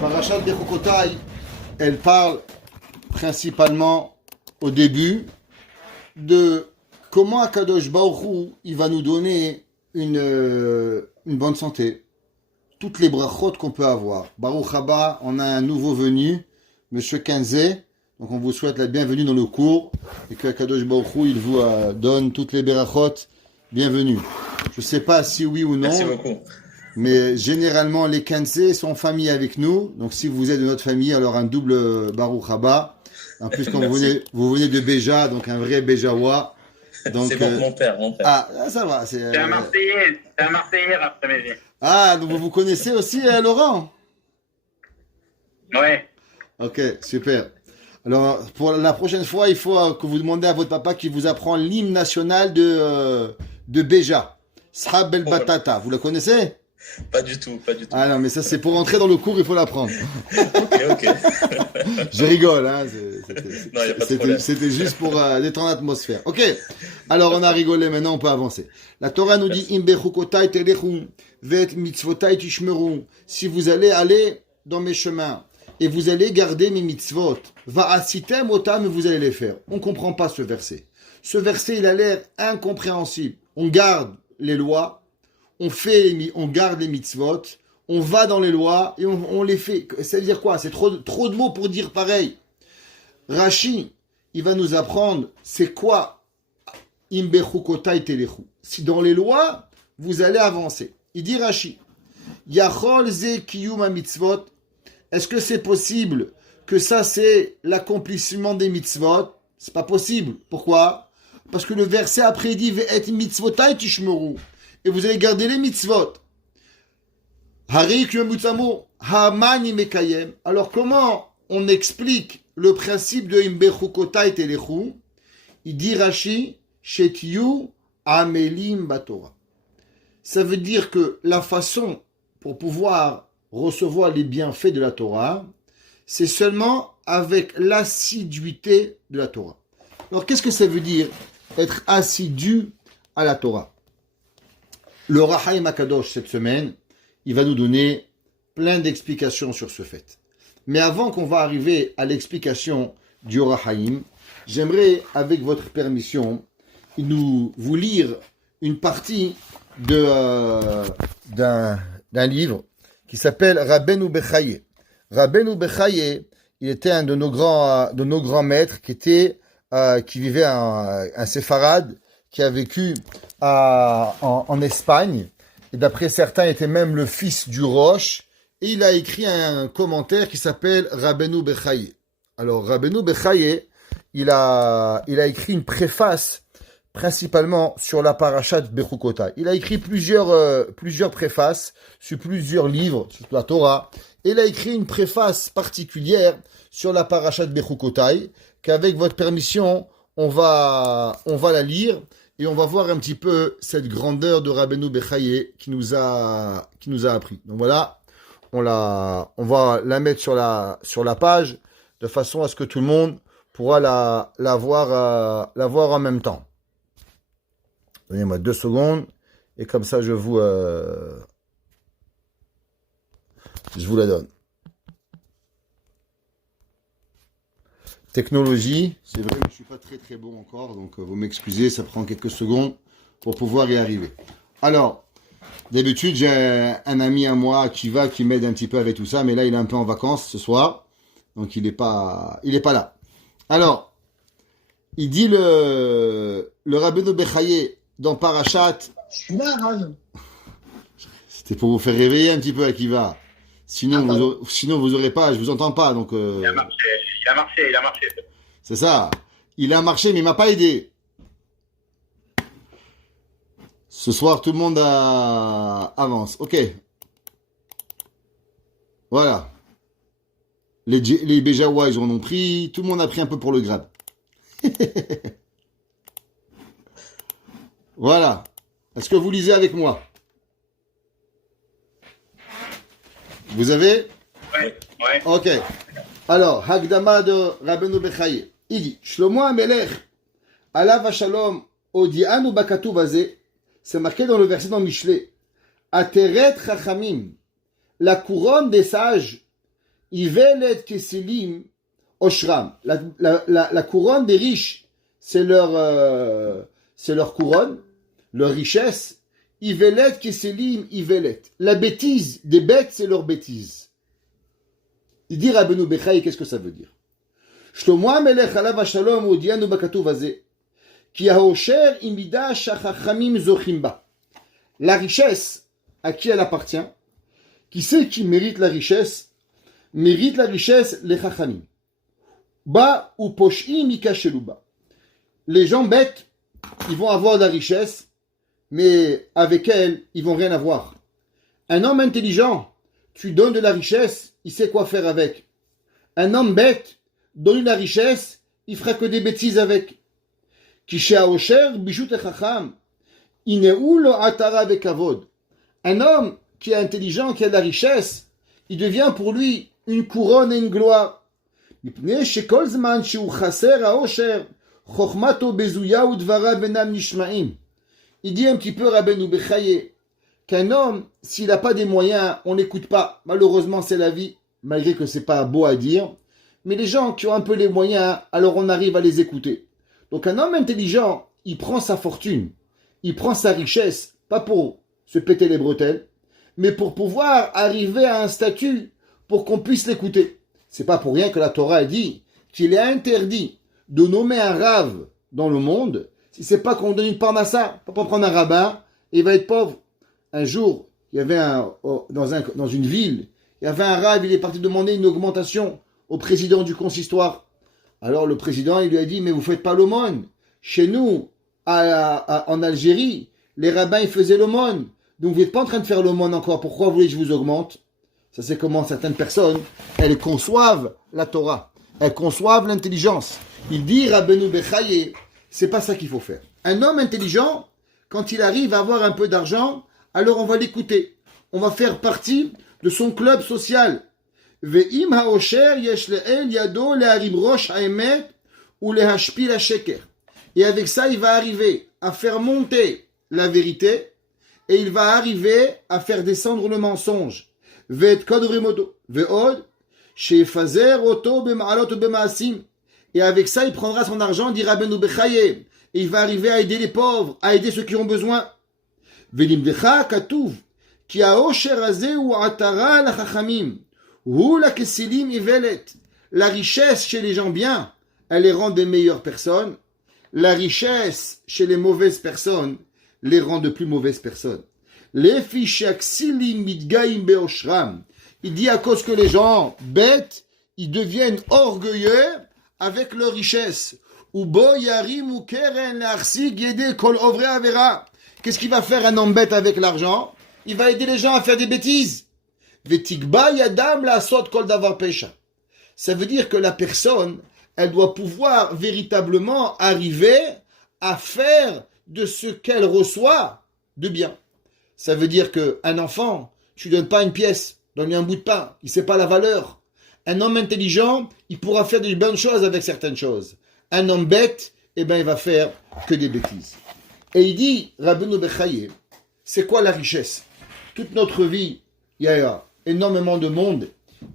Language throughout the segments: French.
Parashat Bechukotai, elle parle principalement au début de comment Akadosh Baruch Hu, il va nous donner une bonne santé. Toutes les brachot qu'on peut avoir. Baruch Haba, on a un nouveau venu, Monsieur Kenze. Donc on vous souhaite la bienvenue dans le cours et que Akadosh Baruch Hu, il vous donne toutes les brachot. Bienvenue. Je ne sais pas si oui ou non. Merci beaucoup. Mais généralement, les Kenze sont en famille avec nous. Donc si vous êtes de notre famille, alors un double Baruch Haba. En plus, quand vous venez de Béja, donc un vrai Béjaois. Donc, c'est bon, mon père. Ah, ça va. C'est un Marseillais après-midi. Ah, donc vous connaissez aussi Laurent? Ouais. Ok, super. Alors, pour la prochaine fois, il faut que vous demandez à votre papa qui vous apprend l'hymne national de Béja. Srab el Batata. Vous la connaissez? Pas du tout. Ah non, mais ça, c'est pour entrer dans le cours, il faut l'apprendre. Ok. Je rigole, hein. Non, y a pas de problème. C'était juste pour détendre l'atmosphère. Ok. Alors, on a rigolé, maintenant, on peut avancer. La Torah nous dit, Imbechukotai telechu, vet mitzvotai tishmeru. Si vous allez aller dans mes chemins, et vous allez garder mes mitzvot, va'asitem otam, vous allez les faire. On comprend pas ce verset. Ce verset, il a l'air incompréhensible. On garde les lois, on garde les mitzvot, on va dans les lois et on les fait. Ça veut dire quoi? C'est trop de mots pour dire pareil. Rashi, il va nous apprendre c'est quoi imbechukotai telechu. Si dans les lois, vous allez avancer. Il dit Rashi, yachol ze kiyum mitzvot. Est-ce que c'est possible que ça c'est l'accomplissement des mitzvot? C'est pas possible. Pourquoi? Parce que le verset après dit ve'et mitzvotai tishmeru. Et vous allez garder les mitzvot. Alors comment on explique le principe de imbechukotai telechu? Il dit Rashi, shetyu amelim batorah. Ça veut dire que la façon pour pouvoir recevoir les bienfaits de la Torah, c'est seulement avec l'assiduité de la Torah. Alors qu'est-ce que ça veut dire être assidu à la Torah? Le Rahaim Akadosh, cette semaine, il va nous donner plein d'explications sur ce fait. Mais avant qu'on va arriver à l'explication du Rahaim, j'aimerais, avec votre permission, vous lire une partie d'un livre qui s'appelle Rabbeinu Bechaye. Rabbeinu Bechaye, il était un de nos grands maîtres qui vivait un séfarade, qui a vécu en Espagne, et d'après certains était même le fils du Roche, et il a écrit un commentaire qui s'appelle Rabbeinu Bechaye. Alors Rabbeinu Bechaye, il a écrit une préface principalement sur la parashat Bechukotai. Il a écrit plusieurs préfaces sur plusieurs livres, sur la Torah, et il a écrit une préface particulière sur la parashat Bechukotai, qu'avec votre permission, on va la lire, et on va voir un petit peu cette grandeur de Rabbeinu Bechaye qui nous a appris. Donc voilà, on va la mettre sur la page, de façon à ce que tout le monde pourra la voir en même temps. Donnez-moi 2 secondes, et comme ça je vous la donne. Technologie, c'est vrai que je ne suis pas très bon encore, donc vous m'excusez, ça prend quelques secondes pour pouvoir y arriver. Alors, d'habitude j'ai un ami à moi qui m'aide un petit peu avec tout ça, mais là il est un peu en vacances ce soir, donc il est pas là. Alors, il dit le Rabbeinu Bechaye dans Parashat. Je suis là, Rav. C'était pour vous faire réveiller un petit peu, Akiva. Sinon vous aurez pas, je vous entends pas, donc. Il a marché. C'est ça. Il a marché, mais il m'a pas aidé. Ce soir, tout le monde avance. Ok. Voilà. Les Béjaouas, ils en ont pris. Tout le monde a pris un peu pour le grade. Voilà. Est-ce que vous lisez avec moi? Vous avez? Ouais. Ok. Alors, Hagdama de Rabbeinu Bechaye. Il dit, Shlomo HaMelech, Alav Shalom, Odianu Bakatu Bazé, c'est marqué dans le verset dans Michelet. Ateret Chachamim, la couronne des sages, Ivelet keselim oshram. La couronne des riches, c'est leur couronne, leur richesse. Ivelet keselim ivelet. La bêtise des bêtes, c'est leur bêtise. Il dit Rabbeinu Bechaye, qu'est-ce que ça veut dire? Shlomo HaMelech alav hashalom udianu bakatuv hazeh. Ki haosher imida shachachamim zochim ba. La richesse, à qui elle appartient? Qui c'est qui mérite la richesse? Mérite la richesse les chachamim. Ba ou poshim ikashelu ba. Les gens bêtes, ils vont avoir de la richesse, mais avec elle, ils vont rien avoir. Un homme intelligent, tu donnes de la richesse, il sait quoi faire avec. Un homme bête, donne la richesse, il fera que des bêtises avec. Un homme qui est intelligent, qui a de la richesse, il devient pour lui une couronne et une gloire. Il dit un petit peu Rabbeinu Bechaye qu'un homme, s'il n'a pas des moyens, on n'écoute pas. Malheureusement, c'est la vie, malgré que c'est pas beau à dire. Mais les gens qui ont un peu les moyens, alors on arrive à les écouter. Donc un homme intelligent, il prend sa fortune, il prend sa richesse, pas pour se péter les bretelles, mais pour pouvoir arriver à un statut pour qu'on puisse l'écouter. C'est pas pour rien que la Torah dit qu'il est interdit de nommer un rave dans le monde si c'est pas qu'on donne une parnassa. On peut pas prendre un rabbin et il va être pauvre. Un jour, il y avait dans une ville, il y avait un rave, il est parti demander une augmentation au président du consistoire. Alors le président, il lui a dit, mais vous faites pas l'aumône. Chez nous, en Algérie, les rabbins, ils faisaient l'aumône. Donc vous n'êtes pas en train de faire l'aumône encore. Pourquoi vous voulez que je vous augmente? Ça, c'est comment certaines personnes, elles conçoivent la Torah. Elles conçoivent l'intelligence. Il dit, Rabbeinu Bechaye, c'est pas ça qu'il faut faire. Un homme intelligent, quand il arrive à avoir un peu d'argent, alors on va l'écouter. On va faire partie de son club social. Ve'im ha'osher yesh le'el yado le'arim rosh ha'emet ou le'hashpil ha'sheker. Et avec ça, il va arriver à faire monter la vérité et il va arriver à faire descendre le mensonge. Ve'et kodvrimodo ve'od she'fazer oto b'ma'alot b'ma'asim. Et avec ça, il prendra son argent, dit Rabbeinu Bechaye, et il va arriver à aider les pauvres, à aider ceux qui ont besoin. Ve'limdecha katuv ki ha'osher hazeh hu atara lachachamim. La richesse chez les gens bien, elle les rend des meilleures personnes. La richesse chez les mauvaises personnes les rend de plus mauvaises personnes. Il dit à cause que les gens bêtes, ils deviennent orgueilleux avec leur richesse. Qu'est-ce qu'il va faire un homme bête avec l'argent? Il va aider les gens à faire des bêtises. Ça veut dire que la personne, elle doit pouvoir véritablement arriver à faire de ce qu'elle reçoit de bien. Ça veut dire qu'un enfant, tu ne donnes pas une pièce, donne-lui un bout de pain, il ne sait pas la valeur. Un homme intelligent, il pourra faire des bonnes choses avec certaines choses. Un homme bête, il va faire que des bêtises. Et il dit, Rabbeinu Bechaye, c'est quoi la richesse? Toute notre vie, il y a énormément de monde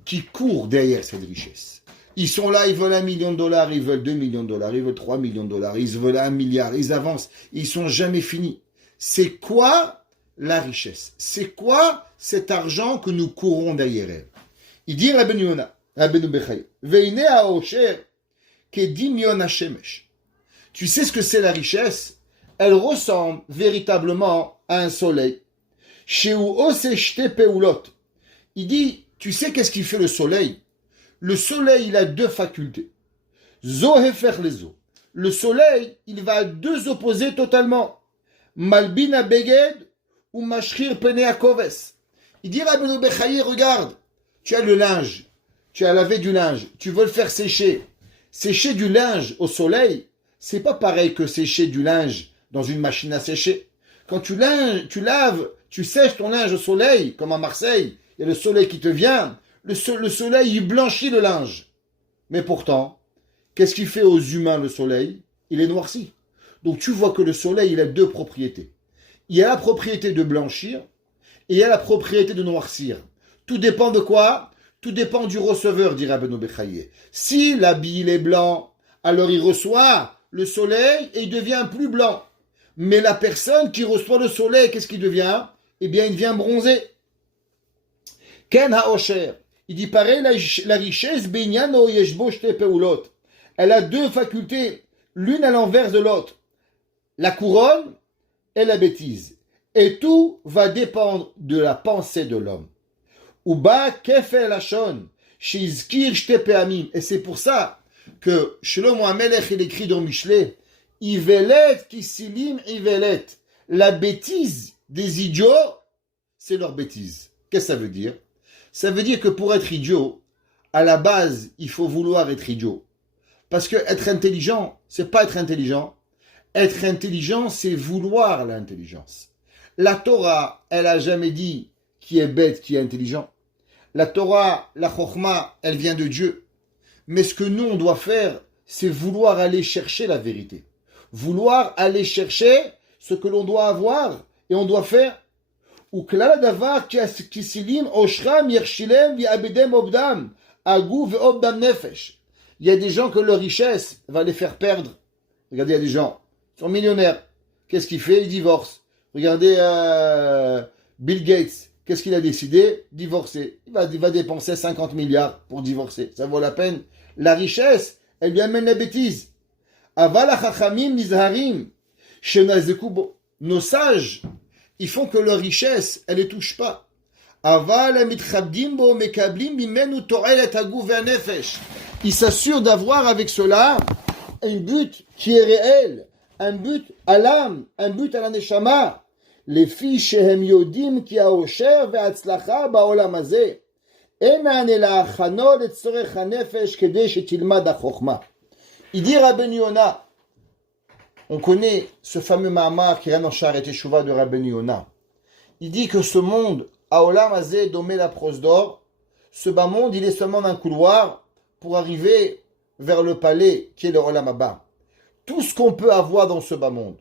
qui court derrière cette richesse. Ils sont là, ils veulent $1 million, ils veulent $2 millions, ils veulent $3 millions, ils veulent $1 milliard, ils avancent, ils sont jamais finis. C'est quoi la richesse? C'est quoi cet argent que nous courons derrière elle? Il dit Rabbeinu Bechaye, Veine haosher kedim yon hashemesh. Tu sais ce que c'est la richesse? Elle ressemble véritablement à un soleil. Sheu ose shte peulot. Il dit, tu sais qu'est-ce qui fait le soleil? Le soleil, il a deux facultés. Zo hefer lezo. Le soleil, il va à deux opposés totalement. Malbina beged ou mashrir pene akoves. Il dit, Rabbeinu Bechaye, regarde, tu as le linge, tu as lavé du linge, tu veux le faire sécher. Sécher du linge au soleil, c'est pas pareil que sécher du linge dans une machine à sécher. Quand tu laves, tu sèches ton linge au soleil, comme à Marseille, il y a le soleil qui te vient, le soleil, il blanchit le linge. Mais pourtant, qu'est-ce qu'il fait aux humains, le soleil? Il est noirci. Donc tu vois que le soleil, il a deux propriétés. Il y a la propriété de blanchir et il y a la propriété de noircir. Tout dépend de quoi? Tout dépend du receveur, dit Rabbeinu Bechaye. Si l'habit il est blanc, alors il reçoit le soleil et il devient plus blanc. Mais la personne qui reçoit le soleil, qu'est-ce qu'il devient? Eh bien, il devient bronzé. Ken haosher. Il dit pareil, la richesse, benyano yeshbo shte peulot. Elle a deux facultés, l'une à l'inverse de l'autre. La couronne et la bêtise. Et tout va dépendre de la pensée de l'homme. Uba kefe lachon, shizkir shte peamim. Et c'est pour ça que Shlomo HaMelech, il écrit dans Mishlei, Ivelet kisilim ivelet. La bêtise des idiots, c'est leur bêtise. Qu'est-ce que ça veut dire? Ça veut dire que pour être idiot, à la base, il faut vouloir être idiot. Parce que être intelligent, c'est pas être intelligent. Être intelligent, c'est vouloir l'intelligence. La Torah, elle a jamais dit qui est bête, qui est intelligent. La Torah, la Chokhma, elle vient de Dieu. Mais ce que nous, on doit faire, c'est vouloir aller chercher la vérité. Vouloir aller chercher ce que l'on doit avoir et on doit faire. Ou klal davar kisilim oshram yershilem vi'abedem obdam agou ve'obdam nefesh. Il y a des gens que leur richesse va les faire perdre. Regardez, il y a des gens qui sont millionnaires. Qu'est-ce qu'il fait? Il divorce. Regardez Bill Gates. Qu'est-ce qu'il a décidé? Divorcer. Il va dépenser 50 milliards pour divorcer. Ça vaut la peine. La richesse, elle lui amène la bêtise. Aval hachachamim nizharim shenazekubo. Nos sages, ils font que leur richesse, elle les touche pas. Aval mitchabdim bo mekablim bimenu to'elet haguf ve'nefesh. Ils s'assurent d'avoir avec cela un but qui est réel, un but à l'âme, un but à la neshama. Les filles shehem yodim ki haosher ve'atzlacha ba'olam hazeh. Il dit Rabbeinu Yona, on connaît ce fameux Mahamar qui est dans Sha'ar Teshuvah de Rabbeinu Yona. Il dit que ce monde, Haolam Hazeh Domé la prose d'or, ce bas monde, il est seulement un couloir pour arriver vers le palais qui est le Olam Haba. Tout ce qu'on peut avoir dans ce bas monde,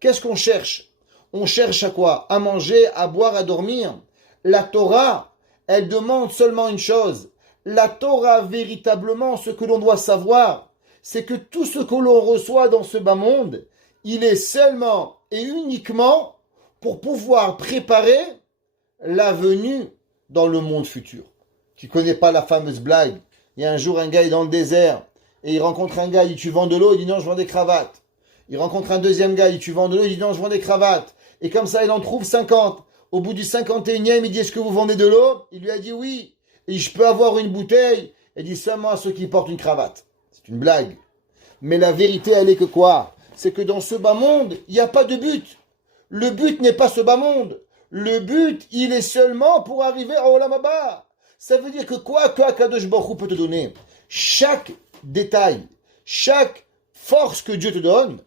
qu'est-ce qu'on cherche? On cherche à quoi? À manger, à boire, à dormir. La Torah, elle demande seulement une chose. La Torah, véritablement, ce que l'on doit savoir, c'est que tout ce que l'on reçoit dans ce bas monde, il est seulement et uniquement pour pouvoir préparer la venue dans le monde futur. Tu ne connais pas la fameuse blague? Il y a un jour un gars est dans le désert et il rencontre un gars, il dit tu vends de l'eau? Il dit non, je vends des cravates. Il rencontre un deuxième gars, il dit tu vends de l'eau? Il dit non, je vends des cravates. Et comme ça, il en trouve 50. Au bout du 51e, il dit est-ce que vous vendez de l'eau? Il lui a dit oui. Et je peux avoir une bouteille? Il dit seulement à ceux qui portent une cravate. C'est une blague. Mais la vérité, elle est que quoi? C'est que dans ce bas monde, il n'y a pas de but. Le but n'est pas ce bas monde. Le but, il est seulement pour arriver à Olam Haba. Ça veut dire que quoi que Akadosh Baruch Hu peut te donner, chaque détail, chaque force que Dieu te donne,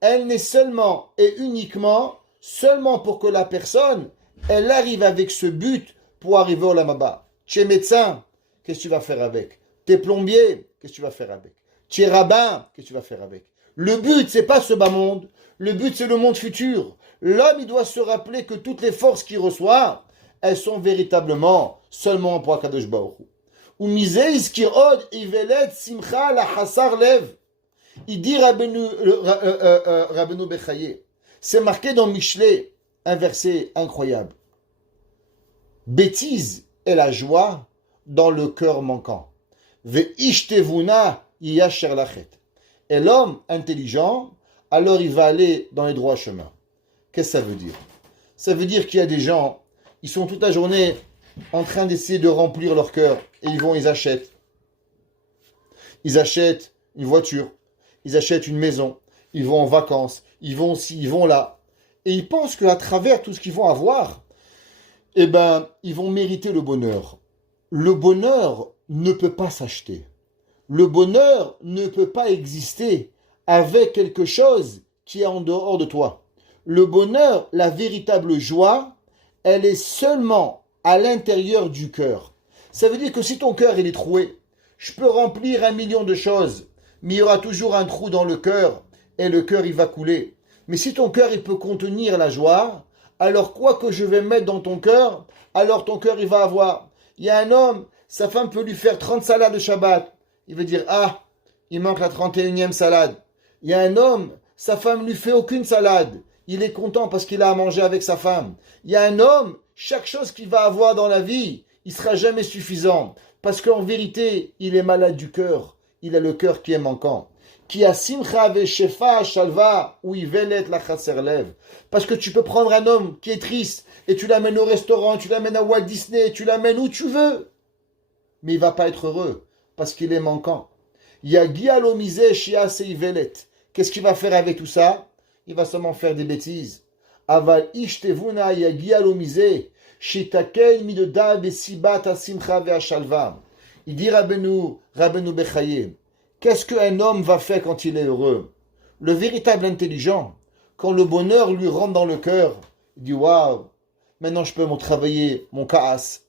elle n'est seulement et uniquement seulement pour que la personne, elle arrive avec ce but pour arriver au Olam Haba. Tu es médecin, qu'est-ce que tu vas faire avec? Tu es plombier, qu'est-ce que tu vas faire avec? Tu es rabbin, qu'est-ce que tu vas faire avec? Le but, c'est pas ce bas monde. Le but, c'est le monde futur. L'homme, il doit se rappeler que toutes les forces qu'il reçoit, elles sont véritablement seulement pour Akadosh Baruch Hu. Ou misé iskir od ivelet simcha la hasar lev. Il dit Rabbeinu Bechaye. C'est marqué dans Mishlei, un verset incroyable. Bêtise est la joie dans le cœur manquant. Ve'ishtevuna yasher lachet. Et l'homme intelligent, alors il va aller dans les droits chemins. Qu'est-ce que ça veut dire? Ça veut dire qu'il y a des gens, ils sont toute la journée en train d'essayer de remplir leur cœur et ils achètent. Ils achètent une voiture, ils achètent une maison, ils vont en vacances, ils vont ci, ils vont là. Et ils pensent qu'à travers tout ce qu'ils vont avoir, eh ben, ils vont mériter le bonheur. Le bonheur ne peut pas s'acheter. Le bonheur ne peut pas exister avec quelque chose qui est en dehors de toi. Le bonheur, la véritable joie, elle est seulement à l'intérieur du cœur. Ça veut dire que si ton cœur il est troué, je peux remplir 1 million de choses, mais il y aura toujours un trou dans le cœur et le cœur il va couler. Mais si ton cœur il peut contenir la joie, alors quoi que je vais mettre dans ton cœur, alors ton cœur il va avoir. Il y a un homme, sa femme peut lui faire 30 salades de Shabbat. Il veut dire, ah, il manque la 31e salade. Il y a un homme, sa femme lui fait aucune salade. Il est content parce qu'il a à manger avec sa femme. Il y a un homme, chaque chose qu'il va avoir dans la vie, il sera jamais suffisant. Parce qu'en vérité, il est malade du cœur. Il a le cœur qui est manquant. Qui a simcha veshefa shalva ou ivelet la chaserlev. Parce que tu peux prendre un homme qui est triste et tu l'amènes au restaurant, tu l'amènes à Walt Disney, tu l'amènes où tu veux. Mais il va pas être heureux parce qu'il est manquant. Yagi alomise shia seivelet. Qu'est-ce qu'il va faire avec tout ça? Il va seulement faire des bêtises. Aval ishtevuna yagi alomise shitakel midoda besibat asimcha ve'ashalva. Il dit Rabbeinu Bechaye. Qu'est-ce qu'un homme va faire quand il est heureux? Le véritable intelligent, quand le bonheur lui rentre dans le cœur, il dit waouh, maintenant je peux travailler mon kaas,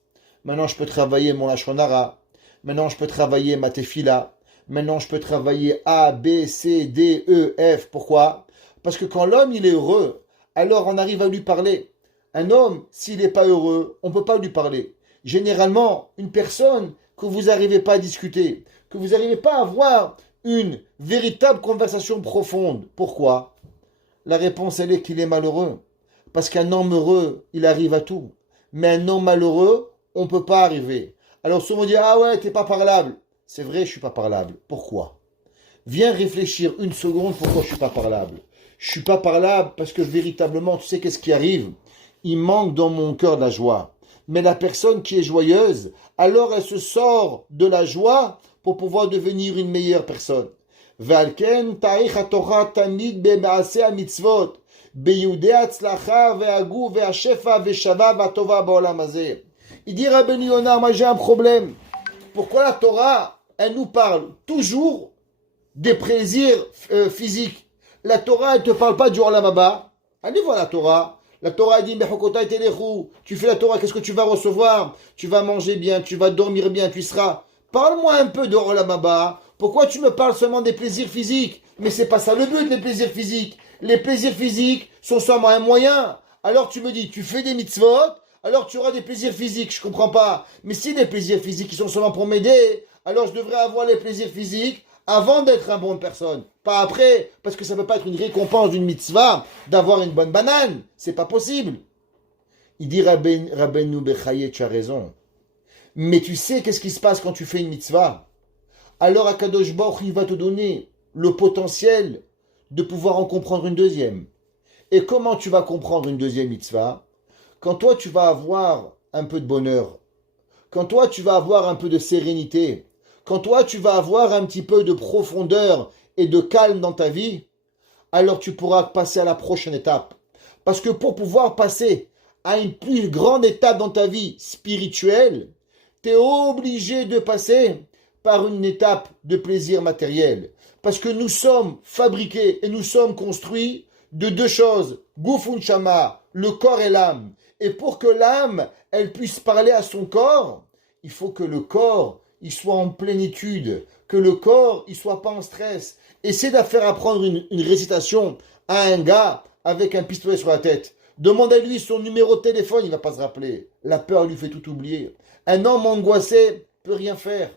maintenant je peux travailler mon lachonara, maintenant je peux travailler ma tefila, maintenant je peux travailler A, B, C, D, E, F. Pourquoi? Parce que quand l'homme il est heureux, alors on arrive à lui parler. Un homme, s'il n'est pas heureux, on ne peut pas lui parler. Généralement, une personne que vous n'arrivez pas à discuter, que vous n'arrivez pas à avoir une véritable conversation profonde. Pourquoi? La réponse, elle est qu'il est malheureux. Parce qu'un homme heureux, il arrive à tout. Mais un homme malheureux, on ne peut pas arriver. Alors souvent on dit, ah ouais, t'es pas parlable. C'est vrai, je suis pas parlable. Pourquoi? Viens réfléchir une seconde pourquoi je suis pas parlable. Je suis pas parlable parce que véritablement, tu sais qu'est-ce qui arrive? Il manque dans mon cœur de la joie. Mais la personne qui est joyeuse, alors elle se sort de la joie pour pouvoir devenir une meilleure personne. Valken ta'ich haTorah tamid be'maaseh hamitzvot beyudei hatzlacha ve'hagu ve'hashefa ve'shava ve'atova ba'olam hazeh. Il dit Rabbeinu Yonah, moi j'ai un problème. Pourquoi la Torah, elle nous parle toujours des plaisirs physiques? La Torah, elle ne te parle pas du olam haba. Allez voir la Torah. La Torah dit, tu fais la Torah, qu'est-ce que tu vas recevoir? Tu vas manger bien, tu vas dormir bien, tu seras. Parle-moi un peu de olam haba. Pourquoi tu me parles seulement des plaisirs physiques? Mais c'est pas ça le but, les plaisirs physiques. Les plaisirs physiques sont seulement un moyen. Alors tu me dis, tu fais des mitzvot, alors tu auras des plaisirs physiques. Je comprends pas. Mais si les plaisirs physiques ils sont seulement pour m'aider, alors je devrais avoir les plaisirs physiques avant d'être une bonne personne. Pas après, parce que ça ne peut pas être une récompense d'une mitzvah d'avoir une bonne banane. C'est pas possible. Il dit Rabbeinu Bechaye, tu as raison. Mais tu sais qu'est-ce qui se passe quand tu fais une mitzvah? Alors Akadosh Baruch il va te donner le potentiel de pouvoir en comprendre une deuxième. Et comment tu vas comprendre une deuxième mitzvah? Quand toi tu vas avoir un peu de bonheur, quand toi tu vas avoir un peu de sérénité, quand toi tu vas avoir un petit peu de profondeur et de calme dans ta vie, alors tu pourras passer à la prochaine étape. Parce que pour pouvoir passer à une plus grande étape dans ta vie spirituelle, tu es obligé de passer par une étape de plaisir matériel. Parce que nous sommes fabriqués et nous sommes construits de deux choses, Gufun Shama, le corps et l'âme. Et pour que l'âme, elle puisse parler à son corps, il faut que le corps, il soit en plénitude, que le corps, il soit pas en stress. Essaie de faire apprendre une récitation à un gars avec un pistolet sur la tête. Demande à lui son numéro de téléphone, il va pas se rappeler. La peur lui fait tout oublier. Un homme angoissé peut rien faire.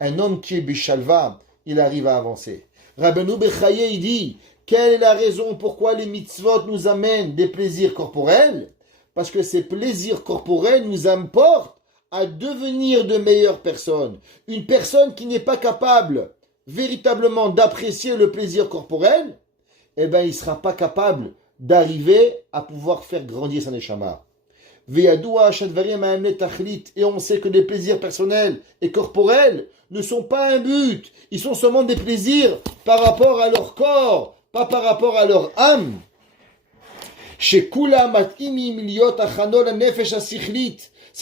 Un homme qui est Bishalva, il arrive à avancer. Rabbeinu Bechaye, il dit, quelle est la raison pourquoi les mitzvot nous amènent des plaisirs corporels? Parce que ces plaisirs corporels nous apportent à devenir de meilleures personnes. Une personne qui n'est pas capable véritablement d'apprécier le plaisir corporel, eh bien, il ne sera pas capable d'arriver à pouvoir faire grandir sa neshama. Et on sait que les plaisirs personnels et corporels ne sont pas un but. Ils sont seulement des plaisirs par rapport à leur corps, pas par rapport à leur âme. C'est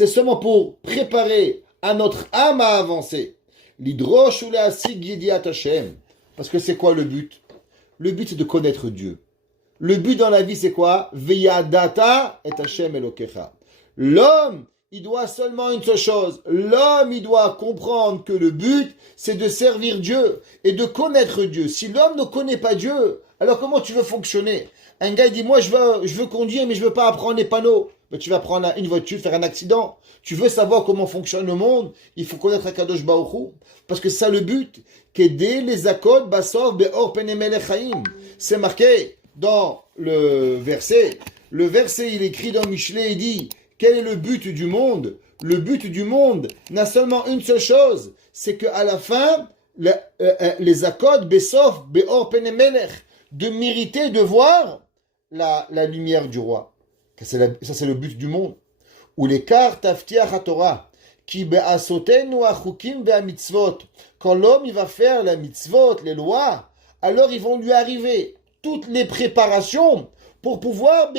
seulement pour préparer à notre âme à avancer. Parce que c'est quoi le but? Le but c'est de connaître Dieu. Le but dans la vie c'est quoi? Veyadata et Hashem Elokecha. L'homme, il doit seulement une seule chose. L'homme, il doit comprendre que le but c'est de servir Dieu et de connaître Dieu. Si l'homme ne connaît pas Dieu, alors comment tu veux fonctionner? Un gars il dit moi je veux conduire mais je veux pas apprendre les panneaux. ben, tu vas prendre une voiture, faire un accident. Tu veux savoir comment fonctionne le monde, il faut connaître Akadosh Baruch Hu. Parce que c'est ça le but. Qu'aider les akod basov be'or penemele chaim. C'est marqué dans le verset. Le verset, il écrit dans Michelet, il dit, quel est le but du monde? Le but du monde n'a seulement une seule chose, c'est qu'à la fin, les akod besof be'or penemelech, de mériter de voir la lumière du roi. Ça, c'est le but du monde. Ou les cartes taftiach HaTorah, qui be'asotenu achukim ve'amitzvot. Quand l'homme il va faire la mitzvot, les lois, alors ils vont lui arriver toutes les préparations pour pouvoir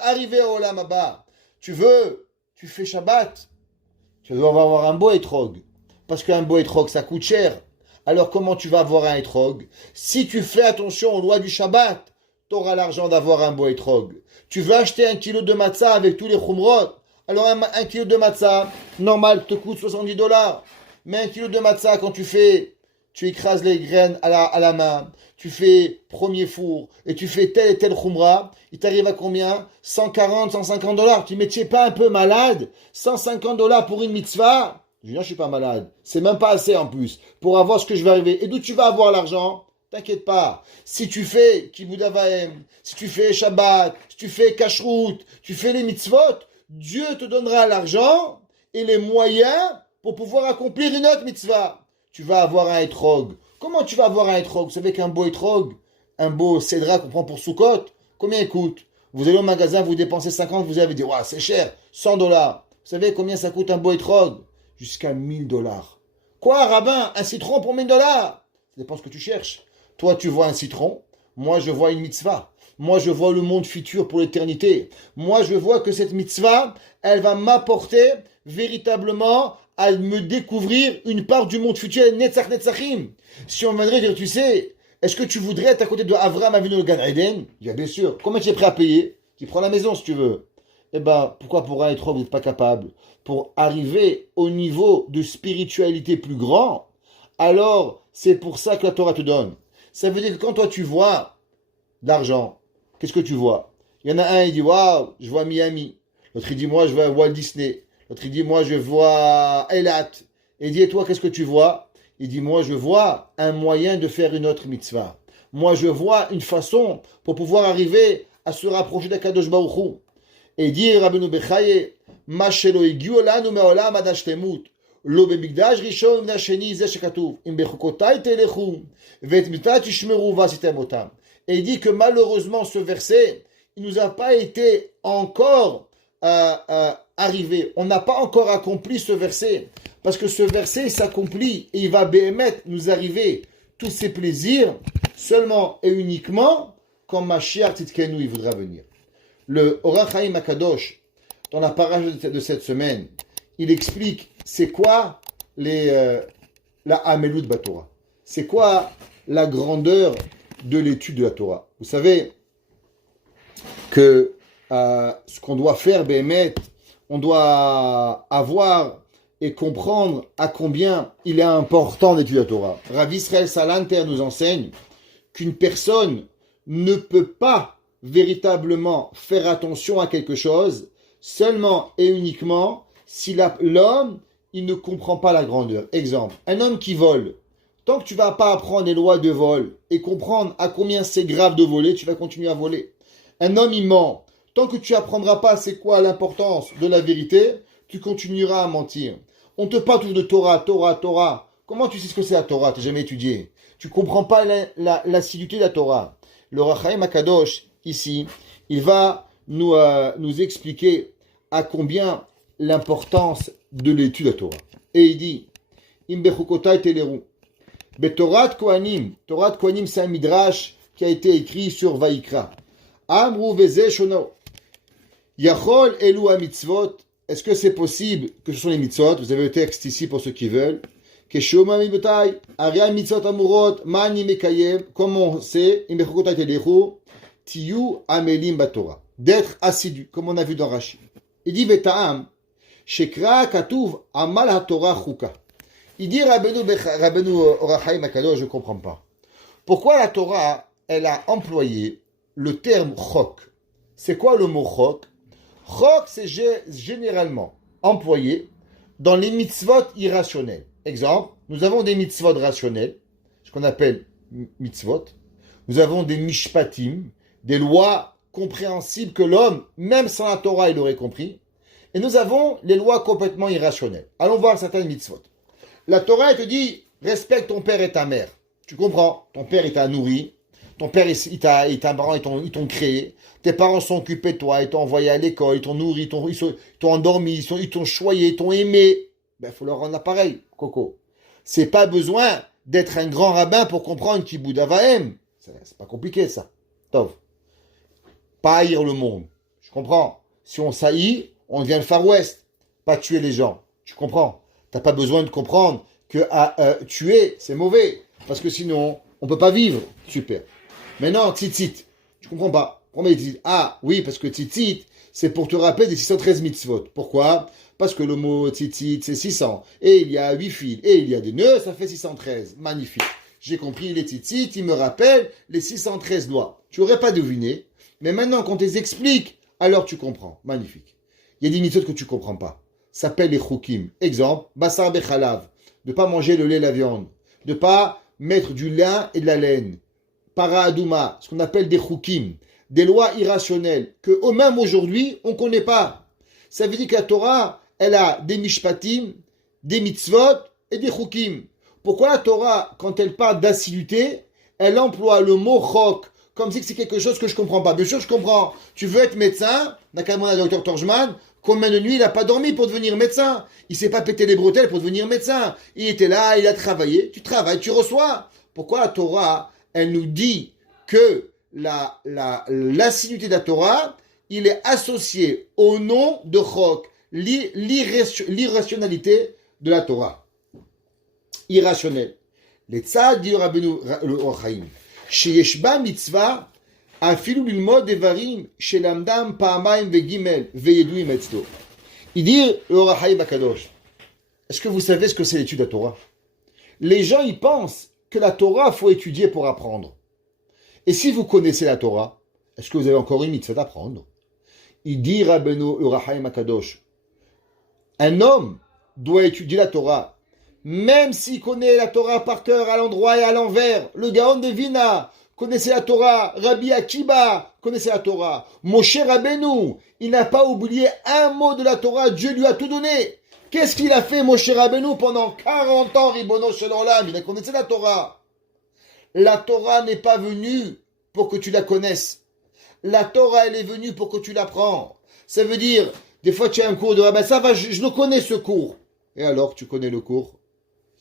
arriver au Olam Haba. Tu fais Shabbat, tu dois avoir un beau étrog. Parce qu'un beau étrog, ça coûte cher. Alors comment tu vas avoir un étrog? Si tu fais attention aux lois du Shabbat, tu auras l'argent d'avoir un beau étrog. Tu veux acheter 1 kilo de matzah avec tous les chumrot. Alors un kilo de matzah, normal, te coûte $70. Mais 1 kilo de matzah, quand tu écrases les graines à la main, tu fais premier four, et tu fais tel et tel khumra, il t'arrive à combien? $140, $150. Tu m'es pas un peu malade? $150 pour une mitzvah? Je dis non, je suis pas malade. C'est même pas assez en plus pour avoir ce que je vais arriver. Et d'où tu vas avoir l'argent? T'inquiète pas. Si tu fais Kibud Avaim, si tu fais Shabbat, si tu fais Kashrut, tu fais les mitzvot, Dieu te donnera l'argent et les moyens pour pouvoir accomplir une autre mitzvah. Tu vas avoir un étrog. Comment tu vas avoir un étrog? Vous savez qu'un beau étrog, un beau cédra qu'on prend pour Soukot, combien il coûte? Vous allez au magasin, vous dépensez 50, vous avez dit, ouais, c'est cher, $100. Vous savez combien ça coûte un beau étrog? Jusqu'à $1000. Quoi, rabbin? Un citron pour $1000? Ça dépend ce que tu cherches. Toi, tu vois un citron. Moi, je vois une mitzvah. Moi, je vois le monde futur pour l'éternité. Moi, je vois que cette mitzvah, elle va m'apporter véritablement à me découvrir une part du monde futur, Netzach Netzachim. Si on viendrait dire, tu sais, est-ce que tu voudrais être à côté de Avraham Avinu le Gan Eden? Il y a bien sûr. Combien tu es prêt à payer? Tu prends la maison si tu veux. Eh ben, pourquoi pour un étrog, vous n'êtes pas capable? Pour arriver au niveau de spiritualité plus grand, alors c'est pour ça que la Torah te donne. Ça veut dire que quand toi tu vois l'argent, qu'est-ce que tu vois? Il y en a un, il dit, waouh, je vois Miami. L'autre, il dit, moi, je vois Walt Disney. L'autre, il dit, moi, je vois Eilat. Et il dit, et toi, qu'est-ce que tu vois? Il dit, moi, je vois un moyen de faire une autre mitzvah. Moi, je vois une façon pour pouvoir arriver à se rapprocher d'Akadosh Baruch Hu. Et il dit, Rabbeinu Bechaye, Ma shelo higiu lanu me'olam ad hashtemut. Lo bemikdash rishon v'asheni zeh shekatuv. Im bechukotai telechu. Ve'et mitat tishmeru v'asitem otam. Et il dit que malheureusement, ce verset, il nous a pas été encore arrivé. On n'a pas encore accompli ce verset. Parce que ce verset s'accomplit et il va béhémet nous arriver tous ces plaisirs seulement et uniquement quand Mashiach Tzidkenu il voudra venir. Le Orach Chaim Akadosh, dans la paracha de cette semaine, il explique c'est quoi la Hamelut Batorah. C'est quoi la grandeur de l'étude de la Torah. Vous savez que ce qu'on doit faire, Béhémet, on doit avoir et comprendre à combien il est important d'étudier la Torah. Rav Israël Salanter nous enseigne qu'une personne ne peut pas véritablement faire attention à quelque chose seulement et uniquement si l'homme il ne comprend pas la grandeur. Exemple, un homme qui vole, tant que tu ne vas pas apprendre les lois de vol et comprendre à combien c'est grave de voler, tu vas continuer à voler. Un homme il ment, tant que tu apprendras pas c'est quoi l'importance de la vérité, tu continueras à mentir. On te parle toujours de Torah, Torah, Torah. Comment tu sais ce que c'est la Torah? Tu n'as jamais étudié. Tu ne comprends pas l'assiduité de la Torah. Le Orach Chaim Akadosh, ici, il va nous expliquer à combien l'importance de l'étude de la Torah. Et il dit, Im bechukotai teleru. Betorat Kohanim. Torat Kohanim, c'est un midrash qui a été écrit sur Vaïkra. Amru veze shono. Yachol elu ha-mitzvot. Est-ce que c'est possible que ce sont les mitzvot? Vous avez le texte ici pour ceux qui veulent. Keshoma mibotai. Ariam mitzvot amurot. Mani mekayem. Comme on sait, im bechukotai teleru. Tiyu amelim batorah. D'être assidu, comme on a vu dans Rashi. Il dit Beta'am. Shekra katuv amal ha-Torah chuka. Il dit Rabbeinu Orach Chaim Akadosh, je ne comprends pas. Pourquoi la Torah, elle a employé le terme chok? C'est quoi le mot chok? Chok, c'est généralement employé dans les mitzvot irrationnels. Exemple, nous avons des mitzvot rationnels, ce qu'on appelle mitzvot. Nous avons des mishpatim, des lois compréhensibles que l'homme, même sans la Torah, il aurait compris. Et nous avons les lois complètement irrationnelles. Allons voir certaines mitzvot. La Torah, elle te dit, respecte ton père et ta mère. Tu comprends? Ton père, il t'a nourri. Ton père, ils t'ont créé. Tes parents sont occupés de toi, ils t'ont envoyé à l'école, ils t'ont nourri, ils t'ont endormi, ils t'ont choyé, ils t'ont aimé. Ben, faut leur rendre l'appareil, Coco. C'est pas besoin d'être un grand rabbin pour comprendre Kibud Avahem. C'est pas compliqué, ça. Tov. Pas haïr le monde. Je comprends. Si on s'haït, on devient le Far West. Pas tuer les gens. Tu comprends? T'as pas besoin de comprendre que tuer, c'est mauvais. Parce que sinon, on peut pas vivre. Super. Maintenant, tzitzit. Tu comprends pas. Pourquoi il dit ah oui, parce que tzitzit, c'est pour te rappeler des 613 mitzvot. Pourquoi? Parce que le mot tzitzit, c'est 600. Et il y a 8 fils. Et il y a des nœuds, ça fait 613. Magnifique. J'ai compris les tzitzit, il me rappelle les 613 lois. Tu aurais pas deviné. Mais maintenant, quand on les explique, alors tu comprends. Magnifique. Il y a des mitzvot que tu comprends pas. Ça s'appelle les chukim. Exemple, basar bechalav. De pas manger le lait et la viande. De pas mettre du lin et de la laine. Para aduma, ce qu'on appelle des chukim, des lois irrationnelles, que même aujourd'hui, on ne connaît pas. Ça veut dire que la Torah, elle a des mishpatim, des mitzvot et des chukim. Pourquoi la Torah, quand elle parle d'assiduité, elle emploie le mot chok, comme si c'est quelque chose que je ne comprends pas? Bien sûr, je comprends. Tu veux être médecin, n'a qu'à demander à Dr Torjman, combien de nuits il n'a pas dormi pour devenir médecin? Il ne s'est pas pété les bretelles pour devenir médecin. Il était là, il a travaillé, tu travailles, tu reçois. Pourquoi la Torah, elle nous dit que l'assiduité de la Torah, il est associé au nom de Chok, l'irrationalité de la Torah. Irrationnel. Les tzad dit Rabbeinu Chaim, sheyesh ba mitzvah afilu lilmod devarim shelamdam pa'amayim vegimel veyeduim etzlo. Il dit le Or HaChaim Akadosh. Est-ce que vous savez ce que c'est l'étude de la Torah? Les gens, ils pensent que la Torah, faut étudier pour apprendre. Et si vous connaissez la Torah, est-ce que vous avez encore une mitzvah d'apprendre? Il dit Rabbeinu Or HaChaim Akadosh, un homme doit étudier la Torah, même s'il connaît la Torah par cœur, à l'endroit et à l'envers. Le Gaon de Vina connaissait la Torah, Rabbi Akiba connaissait la Torah, Moshe Rabbeinu, il n'a pas oublié un mot de la Torah, Dieu lui a tout donné. Qu'est-ce qu'il a fait, Moshe Rabbeinu, pendant 40 ans, Ribono Shel Olam? Il a connaissé la Torah. La Torah n'est pas venue pour que tu la connaisses. La Torah, elle est venue pour que tu l'apprends. Ça veut dire, des fois tu as un cours de rabbin, ça va, je le connais ce cours. Et alors, tu connais le cours?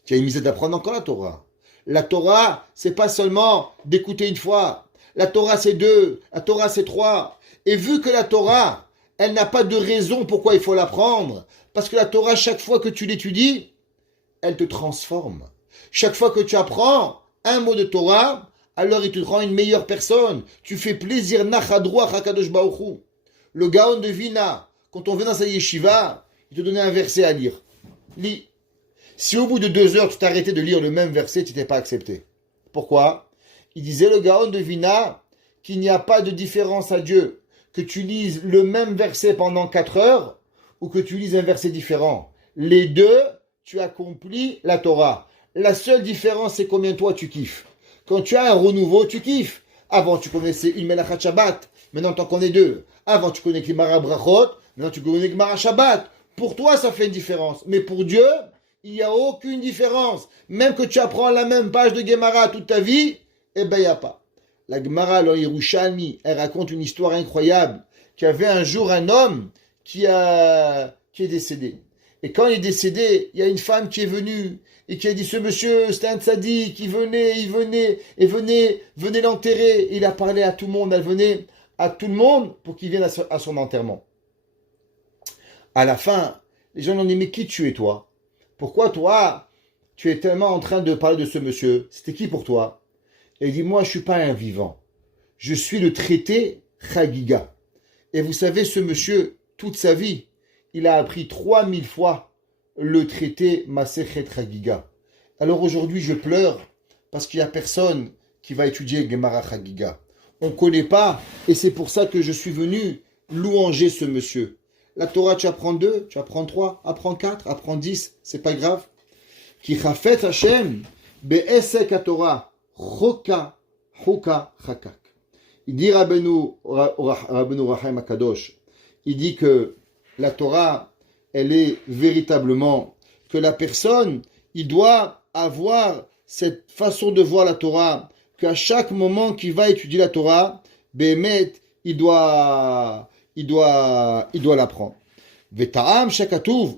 Tu as une mise d'apprendre encore la Torah. La Torah, c'est pas seulement d'écouter une fois. La Torah, c'est 2. La Torah, c'est 3. Et vu que la Torah, elle n'a pas de raison pourquoi il faut l'apprendre, parce que la Torah, chaque fois que tu l'étudies, elle te transforme. Chaque fois que tu apprends un mot de Torah, alors il te rend une meilleure personne. Tu fais plaisir Nachadroach HaKadosh Baruch Hu. Le Gaon de Vina, quand on venait dans sa yeshiva, il te donnait un verset à lire. Lis. Si au bout de 2 heures, tu t'arrêtais de lire le même verset, tu n'étais pas accepté. Pourquoi? Il disait, le Gaon de Vina, qu'il n'y a pas de différence à Dieu. Que tu lises le même verset pendant 4 heures, ou que tu lises un verset différent. Les deux, tu accomplis la Torah. La seule différence, c'est combien toi tu kiffes. Quand tu as un renouveau, tu kiffes. Avant, tu connaissais une Melachat Shabbat. Maintenant, tu en connais 2. Avant, tu connais Gemara Brachot. Maintenant, tu connais Gemara Shabbat. Pour toi, ça fait une différence. Mais pour Dieu, il n'y a aucune différence. Même que tu apprends la même page de Gemara toute ta vie, eh ben, il n'y a pas. La Gemara, le Yerushalmi, elle raconte une histoire incroyable. Qu'il y avait un jour un homme qui est décédé. Et quand il est décédé, il y a une femme qui est venue et qui a dit, ce monsieur, c'était un tzaddik, il venait l'enterrer. Il a parlé à tout le monde, elle venait à tout le monde pour qu'il vienne à son enterrement. À la fin, les gens l'ont dit, mais qui tu es toi? Pourquoi toi, tu es tellement en train de parler de ce monsieur? C'était qui pour toi? Et il dit, moi, je ne suis pas un vivant. Je suis le traité Chagiga. Et vous savez, ce monsieur, toute sa vie, il a appris 3000 fois le traité Masechet Chagiga. Alors aujourd'hui, je pleure parce qu'il n'y a personne qui va étudier Gemara Chagiga. On ne connaît pas, et c'est pour ça que je suis venu louanger ce monsieur. La Torah, tu apprends 2, tu apprends 3, apprends 4, apprends 10, c'est pas grave. Ki chafet Hashem be'esek HaTorah choka chakak. Il dit Rabbeinu Rachaim HaKadosh, il dit que la Torah, elle est véritablement que la personne, il doit avoir cette façon de voir la Torah, qu'à chaque moment qu'il va étudier la Torah, Bémet, il doit l'apprendre. Veta'am shakatuv,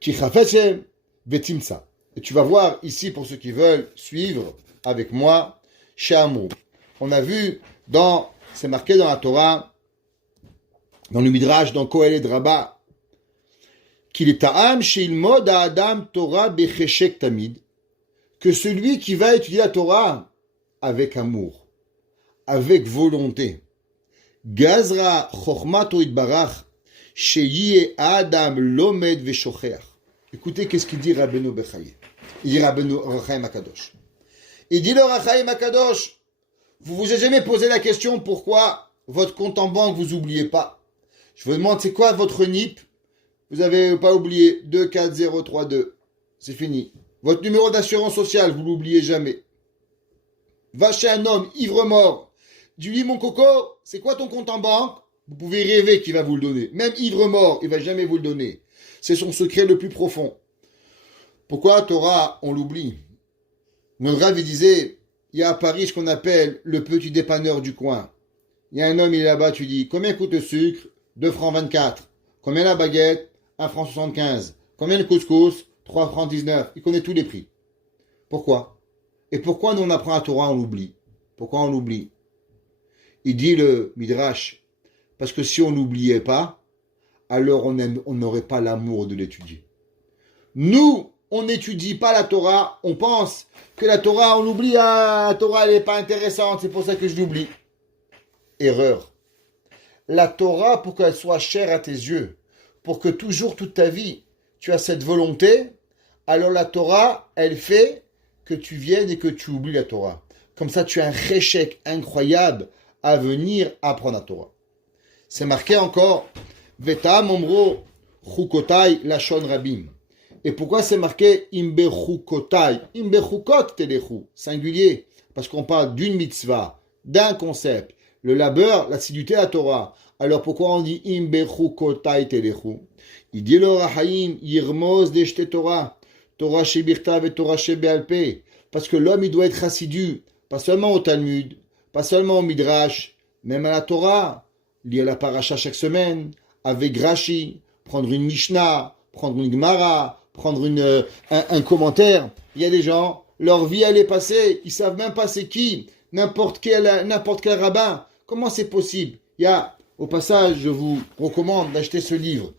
ki chafet vetimsa. Et tu vas voir ici, pour ceux qui veulent suivre avec moi, chez Amrou. On a vu c'est marqué dans la Torah, dans le Midrash, dans Kohelet Rabbah, qu'il est ta'am she'ilmod ha'adam Torah becheshek tamid, que celui qui va étudier la Torah avec amour, avec volonté, gazra chokhmato itbarach she'yeh adam lomed veshocheach. Écoutez qu'est-ce qu'il dit Rabbeinu Bechaye. Il dit Rabbeinu Rachaim HaKadosh. Il dit le Rachaim HaKadosh, vous vous avez jamais posé la question pourquoi votre compte en banque vous oubliez pas. Je vous demande c'est quoi votre NIP. Vous avez pas oublié 24032. C'est fini. Votre numéro d'assurance sociale, vous l'oubliez jamais. Va chez un homme ivre-mort. Dis-lui mon coco, c'est quoi ton compte en banque? Vous pouvez rêver qu'il va vous le donner. Même ivre-mort, il va jamais vous le donner. C'est son secret le plus profond. Pourquoi la Torah, on l'oublie? Mon Rav, il disait, il y a à Paris ce qu'on appelle le petit dépanneur du coin. Il y a un homme, il est là-bas, tu dis, combien coûte le sucre? 2 francs 24. Combien la baguette? 1 franc 75. Combien le couscous? 3 francs 19. Il connaît tous les prix. Pourquoi? Et pourquoi nous on apprend la Torah, on l'oublie? Pourquoi on l'oublie? Il dit le Midrash, parce que si on n'oubliait pas, alors on n'aurait pas l'amour de l'étudier. Nous, on n'étudie pas la Torah, on pense que la Torah, on l'oublie, la Torah elle n'est pas intéressante, c'est pour ça que je l'oublie. Erreur. La Torah, pour qu'elle soit chère à tes yeux, pour que toujours, toute ta vie, tu as cette volonté, alors la Torah, elle fait que tu viennes et que tu oublies la Torah. Comme ça, tu as un réchec incroyable à venir apprendre la Torah. C'est marqué encore, Veta momro chukotai lashon rabim. Et pourquoi c'est marqué imbechukotai? Imbechukot telechu, singulier, parce qu'on parle d'une mitzvah, d'un concept, le labeur, l'assiduité à la Torah. Alors pourquoi on dit imbechukotai telechu? Il dit le Rachaim yirmoz deshte Torah, Torah shebirtav et Torah shebealpe, parce que l'homme il doit être assidu, pas seulement au Talmud, pas seulement au Midrash, même à la Torah, lire la paracha chaque semaine, avec Rashi, prendre une Mishnah, prendre une Gemara, prendre un commentaire. Il y a des gens, leur vie elle est passée, ils savent même pas c'est qui, n'importe quel rabbin. Comment c'est possible? Au passage, je vous recommande d'acheter ce livre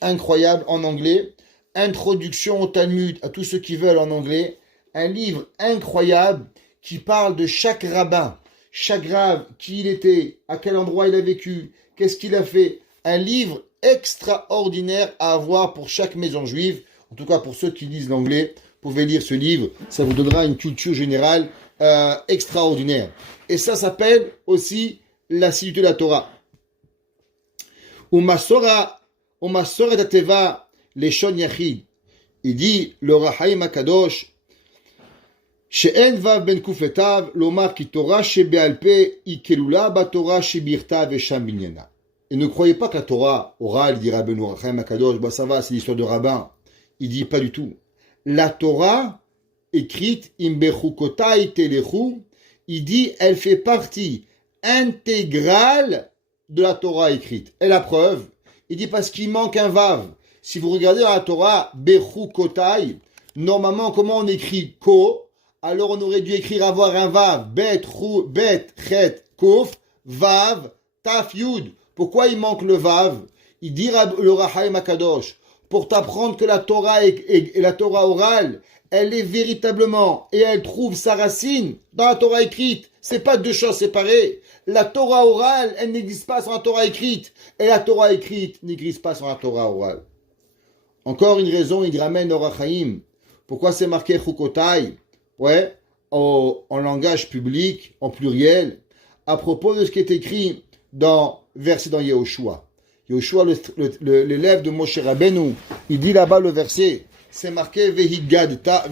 incroyable en anglais, Introduction au Talmud, à tous ceux qui veulent en anglais, un livre incroyable qui parle de chaque rabbin, chaque rave, qui il était, à quel endroit il a vécu, qu'est-ce qu'il a fait. Un livre extraordinaire à avoir pour chaque maison juive. En tout cas, pour ceux qui lisent l'anglais, vous pouvez lire ce livre. Ça vous donnera une culture générale extraordinaire. Et ça s'appelle aussi l'assiduité de la Torah. Umasora dateva leshon yachid. Il dit le Rachaim HaKadosh, she'en vav ben kufetav lomar ki Torah shebealpe ikelula batorah shebirta vesham binyana. Et ne croyez pas que la Torah orale, dit Rabbeinu Rachaim HaKadosh, ça va, c'est l'histoire de rabbin. Il dit pas du tout. La Torah, écrite, imbechukotai telechu, il dit, elle fait partie intégrale de la Torah écrite. Et la preuve, il dit parce qu'il manque un vav. Si vous regardez dans la Torah, bechukotai, normalement, comment on écrit ko, alors on aurait dû écrire avoir un vav, bet, chet, kof, vav, taf, yud. Pourquoi il manque le vav? Il dit le Rachaim HaKadosh, pour t'apprendre que la Torah et la Torah orale, elle est véritablement, et elle trouve sa racine dans la Torah écrite. C'est pas deux choses séparées. La Torah orale, elle n'existe pas sans la Torah écrite, et la Torah écrite n'existe pas sans la Torah orale. Encore une raison, il ramène au Rachaim. Pourquoi c'est marqué Chukotai? En langage public, en pluriel, à propos de ce qui est écrit verset dans Yehoshua. Yehoshua, l'élève de Moshe Rabbeinu, il dit là-bas le verset, c'est marqué Vehigata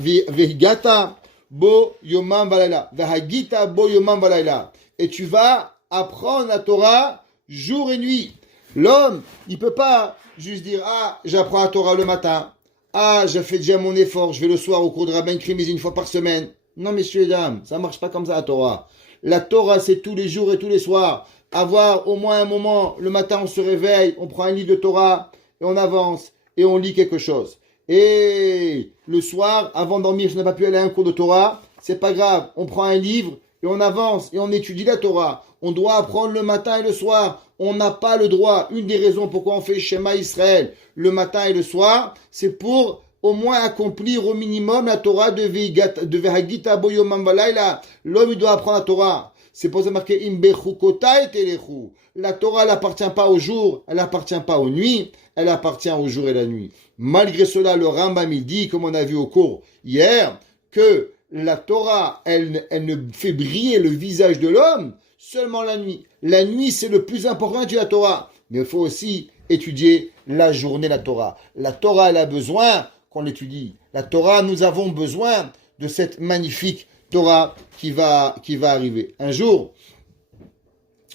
bo yomam valayla. Vehagita bo yomam valayla. Et tu vas apprendre la Torah jour et nuit. L'homme, il peut pas juste dire, j'apprends la Torah le matin. Je fais déjà mon effort, je vais le soir au cours de Rabbin Krimis une fois par semaine. Non, messieurs et dames, ça marche pas comme ça la Torah. La Torah, c'est tous les jours et tous les soirs. Avoir au moins un moment, le matin on se réveille, on prend un livre de Torah et on avance et on lit quelque chose. Et le soir, avant de dormir, je n'ai pas pu aller à un cours de Torah, c'est pas grave, on prend un livre et on avance et on étudie la Torah. On doit apprendre le matin et le soir. On n'a pas le droit. Une des raisons pourquoi on fait Shema Israël le matin et le soir, c'est pour au moins accomplir au minimum la Torah de Vehagita bo yomam valayla. L'homme, il doit apprendre la Torah. C'est pour ça marqué Imbechukotai telechu. La Torah, elle n'appartient pas au jour, elle n'appartient pas aux nuits, elle appartient au jour et la nuit. Malgré cela, le Rambam, il dit, comme on a vu au cours hier, que la Torah, elle ne fait briller le visage de l'homme seulement la nuit. La nuit, c'est le plus important d'étudier la Torah. Mais il faut aussi étudier la journée, la Torah. La Torah, elle a besoin qu'on l'étudie. La Torah, nous avons besoin de cette magnifique Torah qui va arriver. Un jour,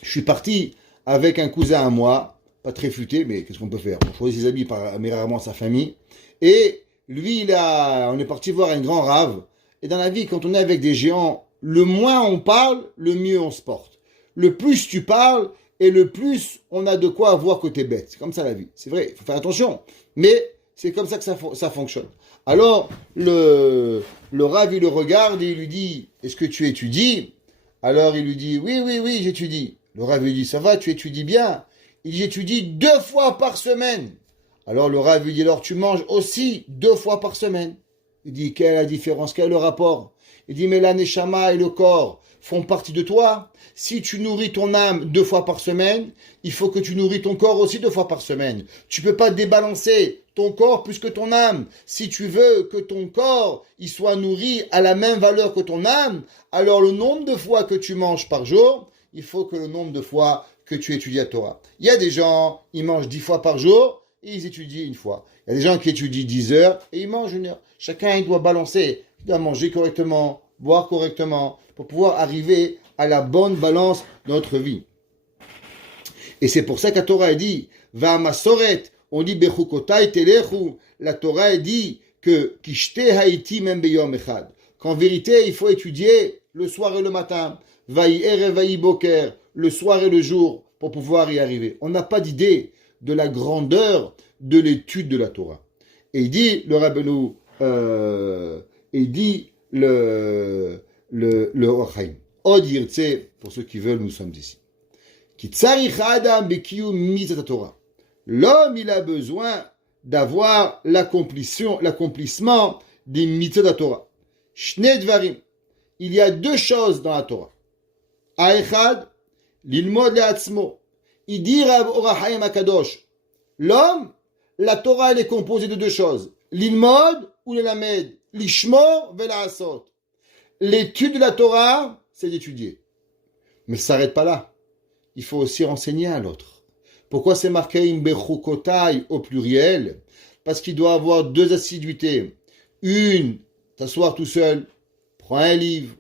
je suis parti avec un cousin à moi, pas très futé, mais qu'est-ce qu'on peut faire? On choisit ses habits, mais rarement sa famille. Et lui, on est parti voir un grand rave. Et dans la vie, quand on est avec des géants, le moins on parle, le mieux on se porte. Le plus tu parles, et le plus on a de quoi avoir côté bête. C'est comme ça la vie. C'est vrai, il faut faire attention. Mais c'est comme ça que ça fonctionne. Alors, le Rav, il le regarde et il lui dit, est-ce que tu étudies? Alors il lui dit, oui, j'étudie. Le Rav lui dit, ça va, tu étudies bien. Il dit, j'étudie 2 fois par semaine. Alors le Rav lui dit, alors tu manges aussi 2 fois par semaine. Il dit, quelle est la différence? Quel est le rapport? Il dit, mais la neshama et le corps font partie de toi. Si tu nourris ton âme 2 fois par semaine, il faut que tu nourris ton corps aussi 2 fois par semaine. Tu peux pas débalancer ton corps plus que ton âme. Si tu veux que ton corps il soit nourri à la même valeur que ton âme, alors le nombre de fois que tu manges par jour, il faut que le nombre de fois que tu étudies la Torah. Il y a des gens, ils mangent 10 fois par jour et ils étudient 1 fois. Il y a des gens qui étudient 10 heures et ils mangent 1 heure. Chacun, il doit balancer. Il doit manger correctement, boire correctement pour pouvoir arriver à la bonne balance de notre vie. Et c'est pour ça que la Torah dit va masoret, on dit bechukotai telechu. La Torah dit que kishte haiti mem beyom echad. Qu'en vérité, il faut étudier le soir et le matin. Vaï ere vaï boker, le soir et le jour, pour pouvoir y arriver. On n'a pas d'idée de la grandeur de l'étude de la Torah. Et il dit, le Rabbeinu, il dit le Orachaim. Od yirtse, pour ceux qui veulent, nous sommes ici. Ki tzarich adam bekiyum mitzvot Torah. L'homme, il a besoin d'avoir l'accomplissement des mitzvot de la Torah. Shnei dvarim. Il y a 2 choses dans la Torah. Ha'echad, lilmod le'atzmo. Il dit Rav Orachaim Akadosh, l'homme, la Torah, elle est composée de 2 choses. L'ilmod ou le lamed. L'ishmor ve'la'asot. L'étude de la Torah, c'est d'étudier. Mais ça ne s'arrête pas là. Il faut aussi renseigner à l'autre. Pourquoi c'est marqué imbechukotai au pluriel? Parce qu'il doit avoir 2 assiduités. Une, t'asseoir tout seul, prends un livre,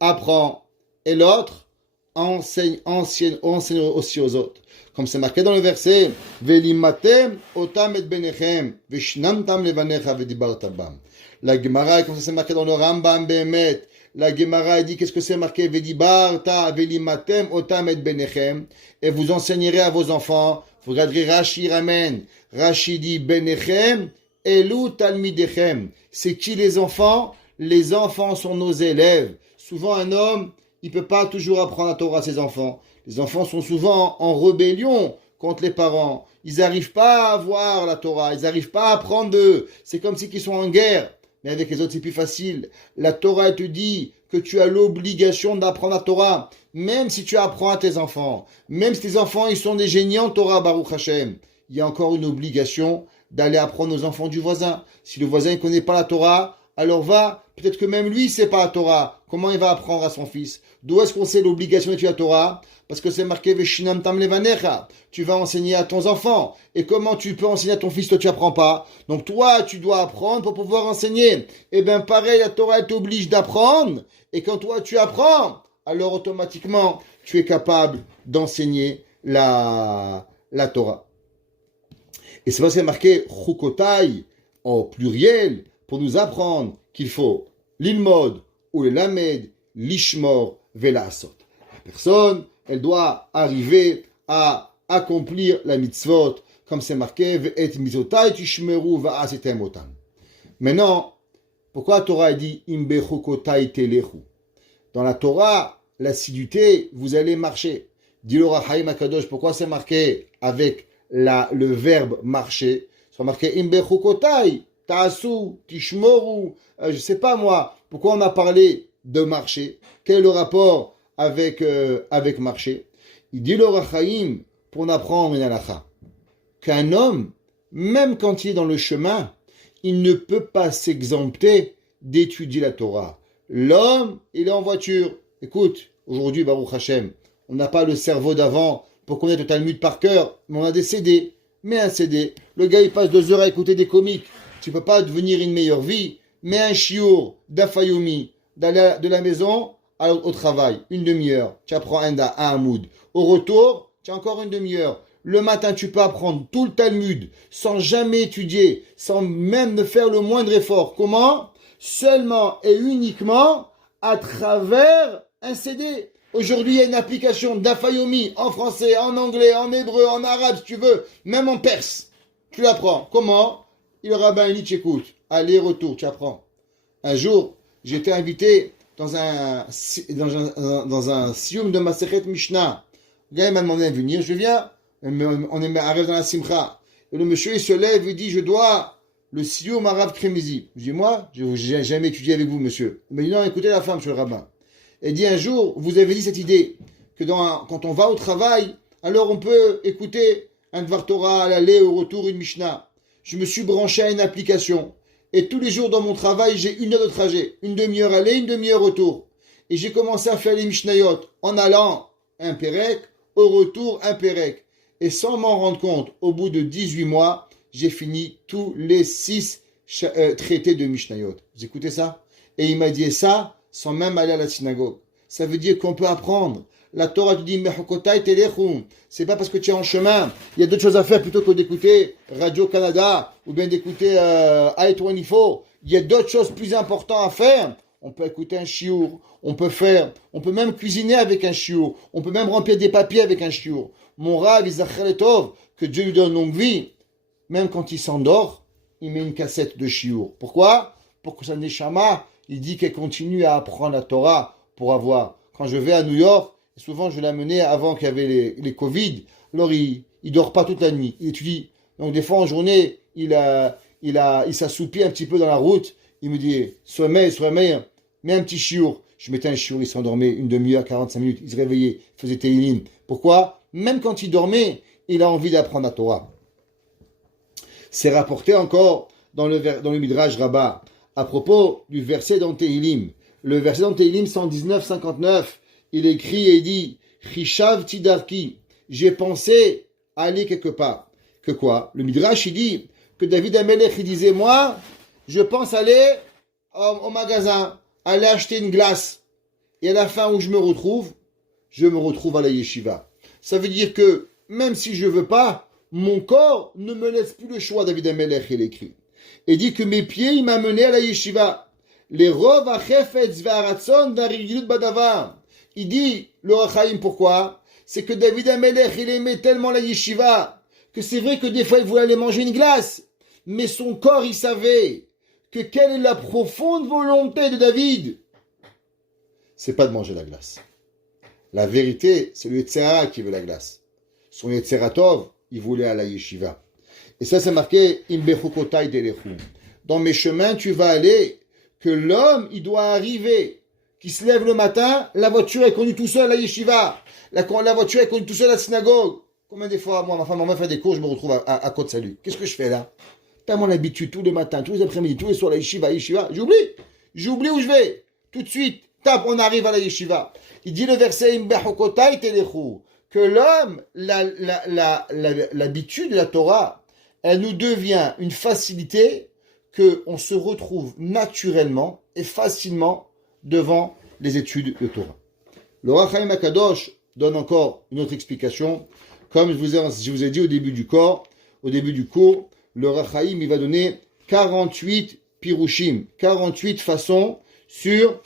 apprends. Et l'autre, enseigne aussi aux autres. Comme c'est marqué dans le verset, Velimatem otam et benechem, veshnamtam levanecha vedibarta bam. La Gemara, comme ça c'est marqué dans le Rambam Behemet, la Gemara dit qu'est-ce que c'est marqué Vedibarta velimatem otam et benechem, et vous enseignerez à vos enfants. Vous regarderez Rashi ramène. Rashi dit benechem elu talmidechem. C'est qui les enfants? Les enfants sont nos élèves. Souvent un homme, il peut pas toujours apprendre la Torah à ses enfants. Les enfants sont souvent en rébellion contre les parents. Ils n'arrivent pas à voir la Torah. Ils n'arrivent pas à apprendre d'eux. C'est comme si ils sont en guerre. Mais avec les autres, c'est plus facile. La Torah, elle te dit que tu as l'obligation d'apprendre la Torah. Même si tu apprends à tes enfants. Même si tes enfants, ils sont des génies en Torah, Baruch Hashem. Il y a encore une obligation d'aller apprendre aux enfants du voisin. Si le voisin ne connaît pas la Torah, alors va, peut-être que même lui, c'est pas la Torah. Comment il va apprendre à son fils? D'où est-ce qu'on sait l'obligation d'étudier la Torah? Parce que c'est marqué Veshinam tam levanecha. Tu vas enseigner à ton enfant. Et comment tu peux enseigner à ton fils, toi tu apprends pas? Donc toi, tu dois apprendre pour pouvoir enseigner. Et bien pareil, la Torah, elle t'oblige d'apprendre. Et quand toi, tu apprends, alors automatiquement, tu es capable d'enseigner la Torah. Et c'est parce qu'il y a marqué Chukotai au pluriel pour nous apprendre qu'il faut l'ilmod ou le lamed, l'ishmor velasot. La personne, elle doit arriver à accomplir la mitzvot, comme c'est marqué ve'et mitzvotai tishmeru va'asitem otam. Maintenant, pourquoi la Torah dit imbe chukotai telechu? Dans la Torah, l'assiduité, vous allez marcher. Dit le Rahaim Akadosh, pourquoi c'est marqué avec le verbe marcher? C'est marqué imbe chukotai, ta'asu, tishmoru. Je sais pas moi, pourquoi on a parlé de marcher? Quel est le rapport avec marcher? Il dit le Rahaim, pour en apprendre une halakha, qu'un homme, même quand il est dans le chemin, il ne peut pas s'exempter d'étudier la Torah. L'homme, il est en voiture. Écoute, aujourd'hui, Baruch Hashem, on n'a pas le cerveau d'avant pour connaître le Talmud par cœur, mais on a des CD. Mets un CD. Le gars, il passe 2 heures à écouter des comiques. Tu peux pas devenir une meilleure vie. Mets un chiour d'Afayomi de la maison au travail. 1 demi-heure. Tu apprends un Hamoud. Au retour, tu as encore 1 demi-heure. Le matin, tu peux apprendre tout le Talmud sans jamais étudier, sans même ne faire le moindre effort. Comment? Seulement et uniquement à travers un CD. Aujourd'hui, il y a une application d'Afayomi en français, en anglais, en hébreu, en arabe, si tu veux, même en perse. Tu l'apprends. Comment? Le rabbin, il dit, tu écoutes. Aller-retour, tu apprends. Un jour, j'étais invité dans un sioum de Masechet Mishnah. Le gars, il m'a demandé de venir. Je viens. On arrive dans la simcha. Et le monsieur, il se lève et dit, je dois le sioum arabe Kremizi. Je dis, moi, je n'ai jamais étudié avec vous, monsieur. Il m'a dit, non, écoutez la femme, monsieur le rabbin. Et dit, un jour, vous avez dit cette idée, que quand on va au travail, alors on peut écouter un Dvar Torah à l'aller, au retour, une Mishnah. Je me suis branché à une application. Et tous les jours dans mon travail, j'ai 1 heure de trajet. 1 demi-heure aller, 1 demi-heure retour. Et j'ai commencé à faire les Mishnayot en allant un Pérec, au retour un Pérec. Et sans m'en rendre compte, au bout de 18 mois, j'ai fini tous les 6 traités de Mishnayot. Vous écoutez ça? Et il m'a dit ça sans même aller à la synagogue. Ça veut dire qu'on peut apprendre. La Torah te dit, Mechukotai telechu. C'est pas parce que tu es en chemin. Il y a d'autres choses à faire plutôt que d'écouter Radio-Canada ou bien d'écouter I-24. Il y a d'autres choses plus importantes à faire. On peut écouter un chiour. On peut même cuisiner avec un chiour. On peut même remplir des papiers avec un chiour. Mon Rav, Yizacher Letov, que Dieu lui donne longue vie, même quand il s'endort, il met une cassette de chiour. Pourquoi? Pour que sa neshama, il dit qu'elle continue à apprendre la Torah pour avoir. Quand je vais à New York, souvent je l'amenais avant qu'il y avait les Covid, alors il dort pas toute la nuit, il étudie. Donc des fois en journée, il s'assoupit un petit peu dans la route, il me dit, sommeil, mets un petit chiour. Je mettais un chiour, il s'endormait 1 demi-heure, 45 minutes, il se réveillait, il faisait Teilim. Pourquoi? Même quand il dormait, il a envie d'apprendre la Torah. C'est rapporté encore dans le Midrash Rabbah, à propos du verset dans Teilim. Le verset dans Teilim 119-59, il écrit et dit, Chishav Tidarki, j'ai pensé aller quelque part. Que quoi? Le Midrash, il dit que David Amelech, il disait, moi, je pense aller au magasin, aller acheter une glace. Et à la fin où je me retrouve à la yeshiva. Ça veut dire que, même si je veux pas, mon corps ne me laisse plus le choix, David Amelech, il écrit. Et dit que mes pieds, il m'a mené à la yeshiva. Les rov achefetz ve'aratson d'arigilut badavar. Il dit, le Rachaim, pourquoi? C'est que David Amelech, il aimait tellement la yeshiva, que c'est vrai que des fois, il voulait aller manger une glace. Mais son corps, il savait que quelle est la profonde volonté de David? C'est pas de manger la glace. La vérité, c'est le Yetzirah qui veut la glace. Son Yetziratov, il voulait aller à la yeshiva. Et ça, c'est marqué, Imbechukotai telechu. Dans mes chemins, tu vas aller, que l'homme, il doit arriver, qui se lève le matin, la voiture est conduite tout seul à la yeshiva. La voiture est conduite tout seul à la synagogue. Combien des fois, moi, ma femme fait des cours, je me retrouve à Côte Salut. Qu'est-ce que je fais là? T'as mon habitude tous les matins, tous les après-midi, tous les soirs, la yeshiva, j'oublie où je vais. Tout de suite, tape, on arrive à la yeshiva. Il dit le verset que l'homme, l'habitude de la Torah, elle nous devient une facilité qu'on se retrouve naturellement et facilement devant les études de Torah. Le Ohr HaChaim HaKadosh donne encore une autre explication. Comme je vous ai dit au début du cours, le Ohr HaChaim, il va donner 48 pirushim, 48 façons sur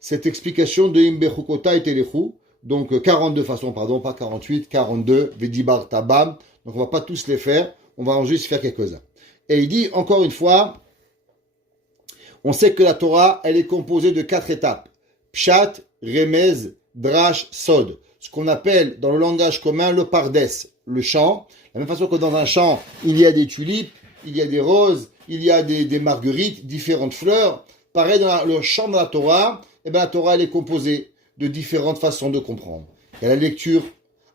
cette explication de Im Bechukotai Telechu. Donc 42 façons, pardon, pas 48, 42, Vedibar Tabam. Donc on va pas tous les faire, on va en juste faire quelques-uns. Et il dit encore une fois, on sait que la Torah, elle est composée de 4 étapes. Pshat, Remez, Drash, Sod. Ce qu'on appelle dans le langage commun le pardes, le champ. De la même façon que dans un champ, il y a des tulipes, il y a des roses, il y a des marguerites, différentes fleurs. Pareil, dans le champ de la Torah, la Torah, elle est composée de différentes façons de comprendre. Il y a la lecture,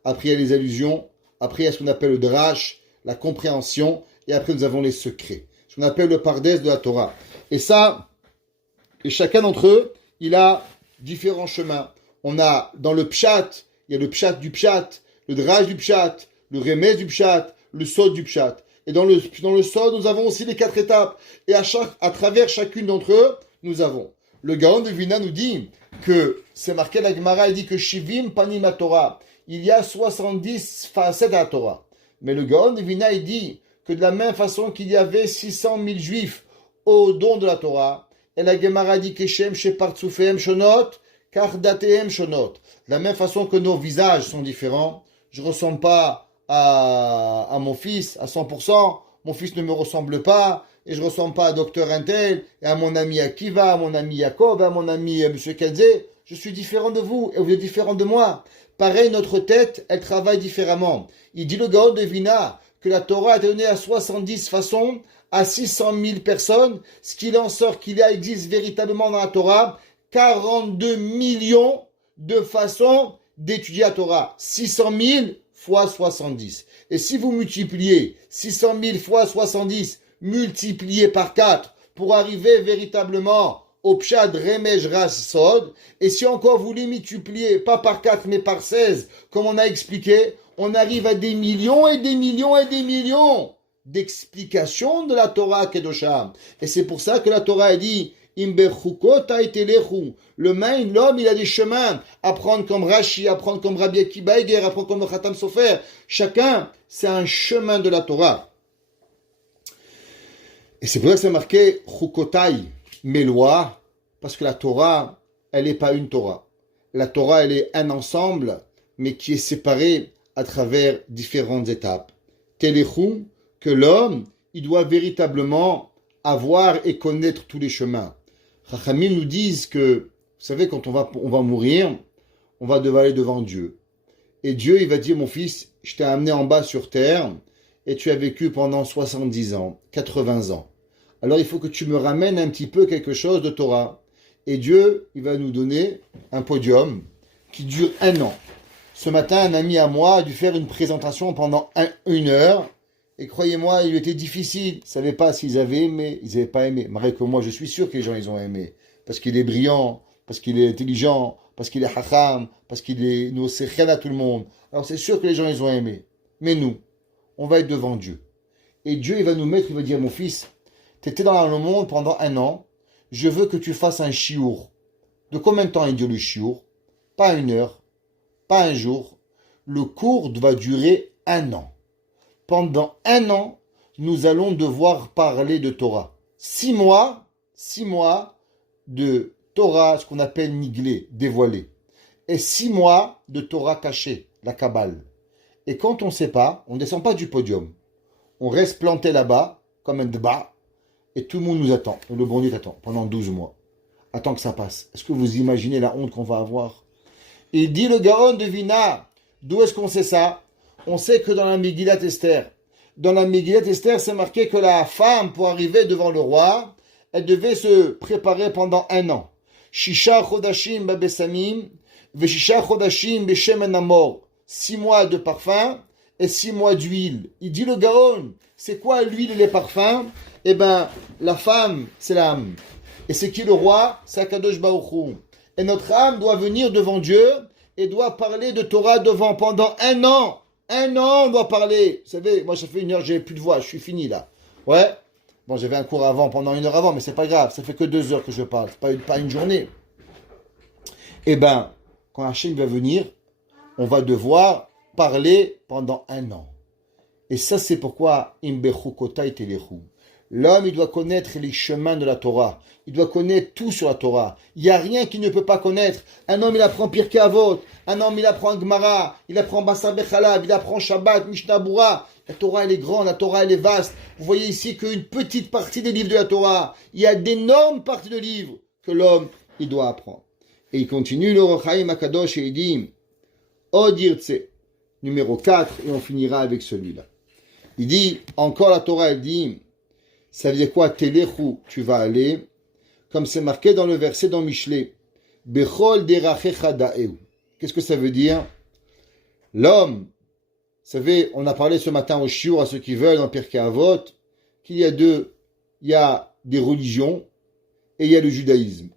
après il y a les allusions, après il y a ce qu'on appelle le drash, la compréhension, et après nous avons les secrets. Ce qu'on appelle le pardes de la Torah. Et ça, et chacun d'entre eux, il a différents chemins. On a dans le pshat, il y a le pshat du pshat, le drash du pshat, le remez du pshat, le sod du pshat. Et dans le sod, nous avons aussi les 4 étapes. Et à travers chacune d'entre eux, nous avons. Le Gaon de Vilna nous dit que, c'est marqué la Gemara, il dit que Shivim Panim à Torah. Il y a 70 facettes à la Torah. Mais le Gaon de Vilna, il dit que de la même façon qu'il y avait 600 000 juifs au don de la Torah, et la Gemara dit que Shem Shepartzufehem Shonot, Kardatehem Shonot. De la même façon que nos visages sont différents, je ne ressemble pas à mon fils à 100%, mon fils ne me ressemble pas, et je ne ressemble pas à Dr Intel, et à mon ami Akiva, à mon ami Jacob, à mon ami M. Kenze. Je suis différent de vous, et vous êtes différent de moi. Pareil, notre tête, elle travaille différemment. Il dit le Gaon de Vilna que la Torah a été donnée à 70 façons, à 600 000 personnes, ce qu'il en sort qu'il existe véritablement dans la Torah 42 millions de façons d'étudier la Torah. 600 000 fois 70. Et si vous multipliez 600 000 fois 70, multiplié par 4, pour arriver véritablement au Pshat, Remej, Ras, Sod, et si encore vous les multipliez, pas par 4, mais par 16, comme on a expliqué, on arrive à des millions et des millions et des millions d'explications de la Torah Kedosham. Et c'est pour ça que la Torah a dit l'homme, il a des chemins. Apprendre comme Rashi, apprendre comme Rabbi Akiba Eger, apprendre comme le Khatam Sofer. Chacun, c'est un chemin de la Torah. Et c'est pour ça que c'est marqué Chukotai, mes lois, parce que la Torah, elle n'est pas une Torah. La Torah, elle est un ensemble, mais qui est séparé à travers différentes étapes. Telechou, que l'homme, il doit véritablement avoir et connaître tous les chemins. Chachamim nous disent que, vous savez, quand on va mourir, on va devoir aller devant Dieu. Et Dieu, il va dire, mon fils, je t'ai amené en bas sur terre, et tu as vécu pendant 70 ans, 80 ans. Alors il faut que tu me ramènes un petit peu quelque chose de Torah. Et Dieu, il va nous donner un podium qui dure 1 an. Ce matin, un ami à moi a dû faire une présentation pendant 1 heure. Et croyez-moi, il était difficile. Ils ne savaient pas s'ils avaient aimé, ils n'avaient pas aimé. Malgré que moi, je suis sûr que les gens, ils ont aimé. Parce qu'il est brillant, parce qu'il est intelligent, parce qu'il est hacham, parce qu'il est nous, c'est rien à tout le monde. Alors c'est sûr que les gens, ils ont aimé. Mais nous, on va être devant Dieu. Et Dieu, il va nous mettre, il va dire, mon fils, tu étais dans le monde pendant 1 an, je veux que tu fasses un chiour. De combien de temps il dit le chiour? Pas 1 heure, pas 1 jour. Le cours va durer 1 an. Pendant 1 an, nous allons devoir parler de Torah. 6 mois de Torah, ce qu'on appelle niglé, dévoilé. Et 6 mois de Torah cachée, la Kabbale. Et quand on ne sait pas, on ne descend pas du podium. On reste planté là-bas, comme un débat, et tout le monde nous attend. Et le bon Dieu t'attend pendant 12 mois. Attends que ça passe. Est-ce que vous imaginez la honte qu'on va avoir? Il dit le Gaon de Vilna. D'où est-ce qu'on sait ça? On sait que dans la Megillat Esther, c'est marqué que la femme, pour arriver devant le roi, elle devait se préparer pendant 1 an. Shisha chodashim babesamim, veshisha chodashim beshem amor. 6 mois de parfum et 6 mois d'huile. Il dit le Gaon, c'est quoi l'huile et les parfums? Eh ben, la femme, c'est l'âme. Et c'est qui le roi? C'est Akadosh Baruch Hu. Et notre âme doit venir devant Dieu et doit parler de Torah devant pendant 1 an. 1 an, on doit parler. Vous savez, moi, ça fait 1 heure, j'ai plus de voix, je suis fini là. Ouais. Bon, j'avais un cours avant, pendant 1 heure avant, mais c'est pas grave. Ça fait que 2 heures que je parle. C'est pas une journée. Eh ben, quand Hachem va venir, on va devoir parler pendant 1 an. Et ça, c'est pourquoi Imbechu Kotai Telechu. L'homme, il doit connaître les chemins de la Torah. Il doit connaître tout sur la Torah. Il n'y a rien qu'il ne peut pas connaître. Un homme, il apprend Pirkei Avot. Un homme, il apprend Gemara. Il apprend Basar Bechalav. Il apprend Shabbat, Mishnah Bura. La Torah, elle est grande. La Torah, elle est vaste. Vous voyez ici qu'une petite partie des livres de la Torah. Il y a d'énormes parties de livres que l'homme, il doit apprendre. Et il continue, le Rochaim Akadosh, et il dit, Odirtse, numéro 4, et on finira avec celui-là. Il dit, encore la Torah, elle dit, ça veut dire quoi? Telechu, tu vas aller, comme c'est marqué dans le verset dans Michelet, Bechol derachecha da'eu. Qu'est-ce que ça veut dire? L'homme, vous savez, on a parlé ce matin au shiur à ceux qui veulent, dans Pirkei Avot, qu'il y a il y a des religions et il y a le judaïsme.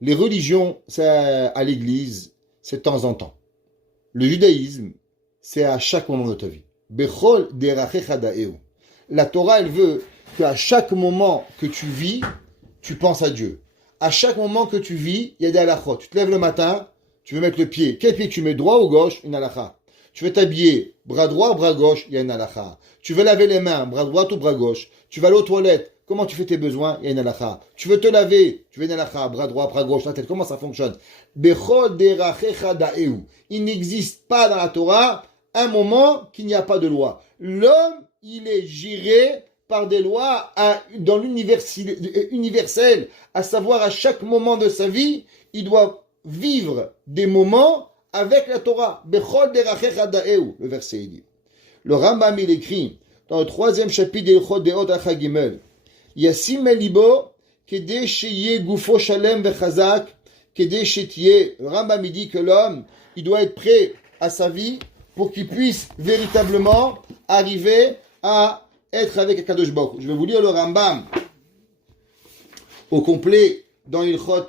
Les religions, c'est à l'église, c'est de temps en temps. Le judaïsme, c'est à chaque moment de ta vie. Bechol derachecha da'eu. La Torah, elle veut qu'à chaque moment que tu vis, tu penses à Dieu. À chaque moment que tu vis, il y a des halachot. Tu te lèves le matin, tu veux mettre le pied. Quel pied tu mets, droit ou gauche? Une halakha. Tu veux t'habiller, bras droit ou bras gauche? Il y a une halakha. Tu veux laver les mains, bras droit ou bras gauche? Tu vas aller aux toilettes, comment tu fais tes besoins? Il y a une halakha. Tu veux te laver, tu veux une halakha, bras droit, bras gauche, la tête, comment ça fonctionne? Bechol derachecha da'eu. Il n'existe pas dans la Torah un moment qu'il n'y a pas de loi. L'homme, il est géré par des lois dans universel, à savoir à chaque moment de sa vie, il doit vivre des moments avec la Torah. Bechol derachecha da'eu, le verset dit. Le Rambam, il écrit dans le 3e chapitre d'Ilchot Deot Acha Gimel, Yasim libo kedei sheyeh gufo shalem vechazak kedei shetieh. Le Rambam, il dit que l'homme, il doit être prêt à sa vie pour qu'il puisse véritablement arriver à être avec Akadosh Baruch Hu. Je vais vous lire le Rambam au complet dans Ilchot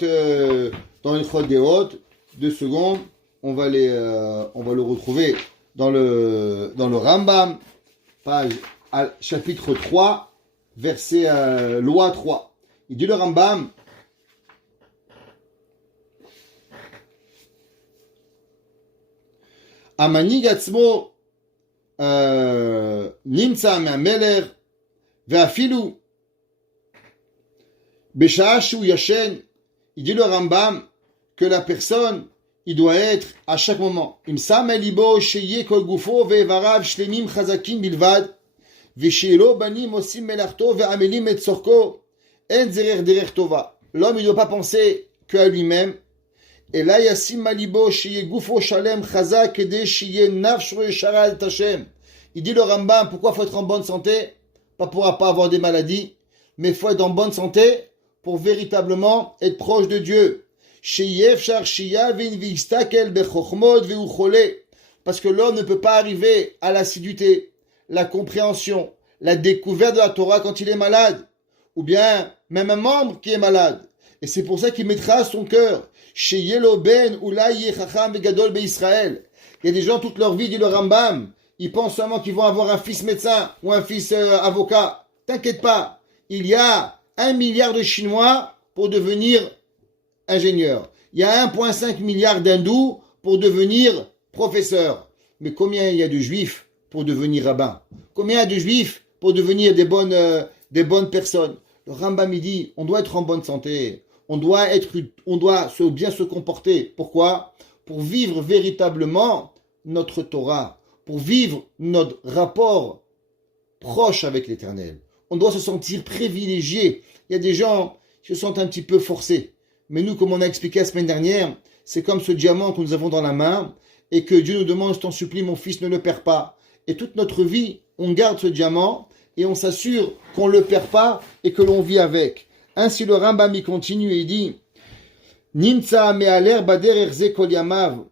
Deot. 2 secondes, on va le retrouver dans le Rambam, chapitre 3, verset loi 3. Il dit le Rambam, Amanig atzmo נמצא מהמלך ואפילו בשעה שהוא ישן. Il dit le Rambam que la personne, il doit être à chaque moment. אם שם אל ליבו שיהיה כל גופו ואיבריו שלמים חזקים בלבד, ושיהיה לו בנים עושים מלאכתו ועמלים את צורכו, אין דרך טובה. L'homme, il ne doit pas penser qu'à lui-même. אלא ישים על ליבו שיהיה גופו שלם חזק כדי שיהיה נפשו ישרה את השם. Il dit le Rambam, pourquoi il faut être en bonne santé? Pas pour pas avoir des maladies, mais il faut être en bonne santé pour véritablement être proche de Dieu. Parce que l'homme ne peut pas arriver à l'assiduité, la compréhension, la découverte de la Torah quand il est malade, ou bien même un membre qui est malade. Et c'est pour ça qu'il mettra son cœur. Il y a des gens toute leur vie, dit le Rambam, ils pensent seulement qu'ils vont avoir un fils médecin ou un fils avocat. T'inquiète pas, il y a 1 milliard de Chinois pour devenir ingénieur. Il y a 1,5 milliard d'hindous pour devenir professeur. Mais combien il y a de juifs pour devenir rabbin? Combien il y a de juifs pour devenir des bonnes personnes? Le Rambam il dit, on doit être en bonne santé. On doit bien se comporter. Pourquoi? Pour vivre véritablement notre Torah. Pour vivre notre rapport proche avec l'Éternel. On doit se sentir privilégié. Il y a des gens qui se sentent un petit peu forcés. Mais nous, comme on a expliqué la semaine dernière, c'est comme ce diamant que nous avons dans la main et que Dieu nous demande, je t'en supplie, mon fils, ne le perds pas. Et toute notre vie, on garde ce diamant et on s'assure qu'on ne le perd pas et que l'on vit avec. Ainsi, le Rambam y continue et il dit, Nimtsa me'aler bader erze kol yamav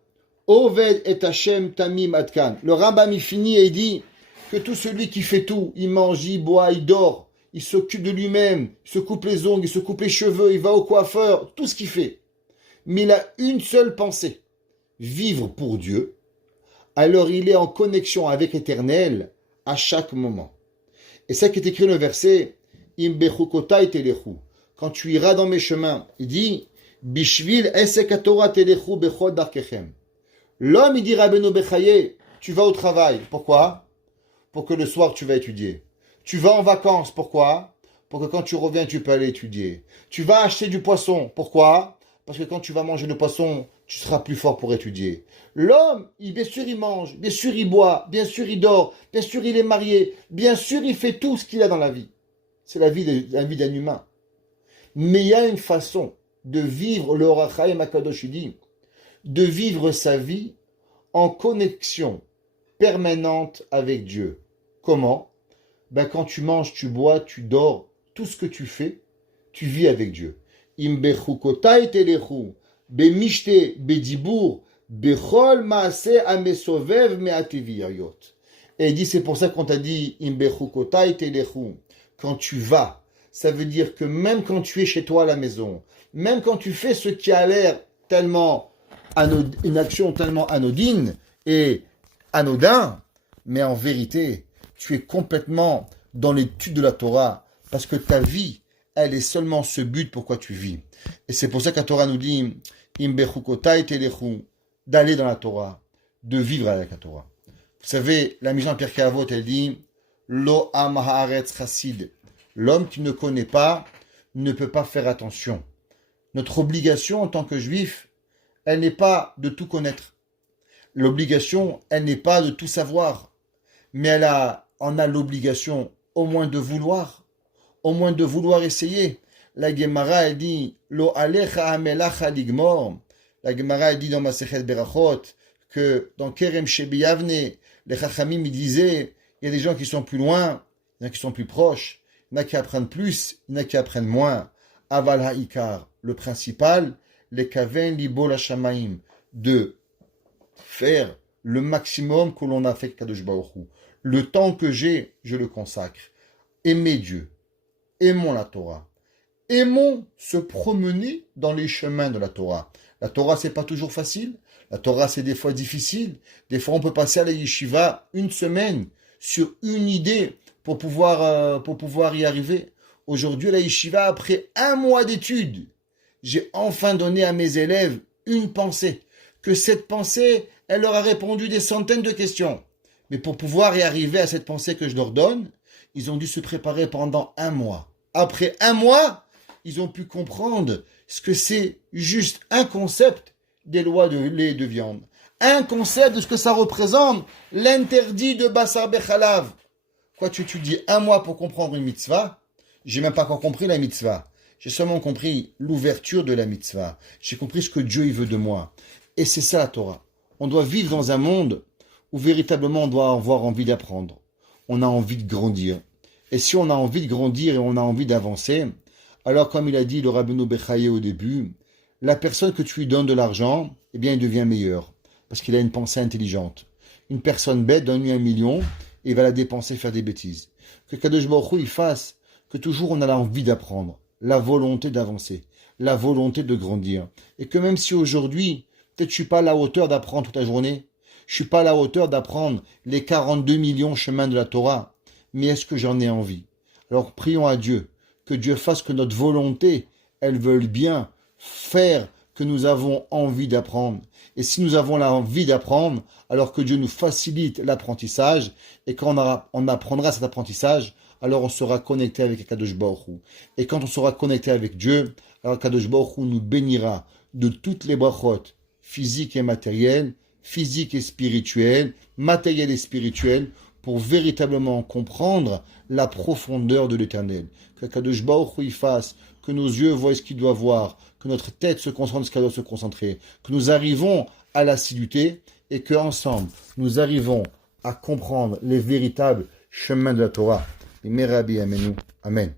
Oved et Hashem tamim adkan. Le Rambam il finit et il dit que tout celui qui fait tout, il mange, il boit, il dort, il s'occupe de lui-même, il se coupe les ongles, il se coupe les cheveux, il va au coiffeur, tout ce qu'il fait. Mais il a une seule pensée, vivre pour Dieu. Alors il est en connexion avec l'Éternel à chaque moment. Et ça qui est écrit dans le verset, Imbechukotai telechu. Quand tu iras dans mes chemins, il dit, Bishvil esekatora telechu bechol darkechem. L'homme, il dit Rabbeinu Bechaye, tu vas au travail. Pourquoi? Pour que le soir tu vas étudier. Tu vas en vacances. Pourquoi? Pour que quand tu reviens, tu peux aller étudier. Tu vas acheter du poisson. Pourquoi? Parce que quand tu vas manger le poisson, tu seras plus fort pour étudier. L'homme, bien sûr, il mange, bien sûr, il boit, bien sûr, il dort, bien sûr, il est marié, bien sûr, il fait tout ce qu'il a dans la vie. C'est la vie d'un humain. Mais il y a une façon de vivre le Orach Chaim HaKadosh, il dit, de vivre sa vie en connexion permanente avec Dieu. Comment? Quand tu manges, tu bois, tu dors, tout ce que tu fais, tu vis avec Dieu. Imbechukotai telechu, bemishte, bedibur, bechol maase amesovev me'ateviyayot. Et il dit, c'est pour ça qu'on t'a dit, imbechukotai telechu, quand tu vas, ça veut dire que même quand tu es chez toi à la maison, même quand tu fais ce qui a l'air tellement une action tellement anodine et anodin, mais en vérité, tu es complètement dans l'étude de la Torah, parce que ta vie, elle est seulement ce but pourquoi tu vis. Et c'est pour ça que la Torah nous dit, d'aller dans la Torah, de vivre avec la Torah. Vous savez, la Mishnah Pirkei Avot, elle dit, Lo am haaretz chassid. L'homme qui ne connaît pas ne peut pas faire attention. Notre obligation en tant que juif, elle n'est pas de tout connaître. L'obligation, elle n'est pas de tout savoir. Mais on a l'obligation au moins de vouloir essayer. La Gemara, elle dit, Lo alecha amelacha ligmor. La Gemara, elle dit dans Masechet Berachot, que dans Kerem Shebiyavne, les Chachamim, ils disaient, il y a des gens qui sont plus loin, il y en a qui sont plus proches, il y en a qui apprennent plus, il y en a qui apprennent moins. Aval ha'ikar, le principal, les kaven libo la shamaim, de faire le maximum que l'on a fait Kadosh Baruch Hu. Le temps que j'ai, je le consacre. Aimer Dieu, aimons la Torah, aimons se promener dans les chemins de la Torah. La Torah, c'est pas toujours facile. La Torah, c'est des fois difficile. Des fois, on peut passer à la yeshiva une semaine sur une idée pour pouvoir y arriver. Aujourd'hui, à la yeshiva, après un mois d'études, j'ai enfin donné à mes élèves une pensée. Que cette pensée, elle leur a répondu des centaines de questions. Mais pour pouvoir y arriver à cette pensée que je leur donne, ils ont dû se préparer pendant un mois. Après un mois, ils ont pu comprendre ce que c'est juste un concept des lois de lait et de viande. Un concept de ce que ça représente, l'interdit de Bassar Bechalav. Quoi, tu dis un mois pour comprendre une mitzvah? J'ai même pas encore compris la mitzvah. J'ai seulement compris l'ouverture de la mitzvah. J'ai compris ce que Dieu il veut de moi. Et c'est ça la Torah. On doit vivre dans un monde où véritablement on doit avoir envie d'apprendre. On a envie de grandir. Et si on a envie de grandir et on a envie d'avancer, alors comme il a dit le Rabbeinu Bechaye au début, la personne que tu lui donnes de l'argent, eh bien il devient meilleur. Parce qu'il a une pensée intelligente. Une personne bête, donne-lui 1 million et il va la dépenser, faire des bêtises. Que Kadosh Baruch Hu, il fasse que toujours on a l'envie d'apprendre, la volonté d'avancer, la volonté de grandir. Et que même si aujourd'hui, peut-être je suis pas à la hauteur d'apprendre toute la journée, je suis pas à la hauteur d'apprendre les 42 millions chemins de la Torah, mais est-ce que j'en ai envie? Alors prions à Dieu, que Dieu fasse que notre volonté, elle veuille bien faire que nous avons envie d'apprendre. Et si nous avons l'envie d'apprendre, alors que Dieu nous facilite l'apprentissage, et quand on apprendra cet apprentissage, alors on sera connecté avec Kadosh Baruch Hu. Et quand on sera connecté avec Dieu, alors Kadosh Baruch Hu nous bénira de toutes les brachot, physiques et matérielles, physiques et spirituelles, matérielles et spirituelles, pour véritablement comprendre la profondeur de l'Éternel. Que Kadosh Baruch Hu fasse, que nos yeux voient ce qu'ils doivent voir, que notre tête se concentre sur ce qu'elle doit se concentrer, que nous arrivons à l'assiduité et qu'ensemble, nous arrivons à comprendre les véritables chemins de la Torah. Amen.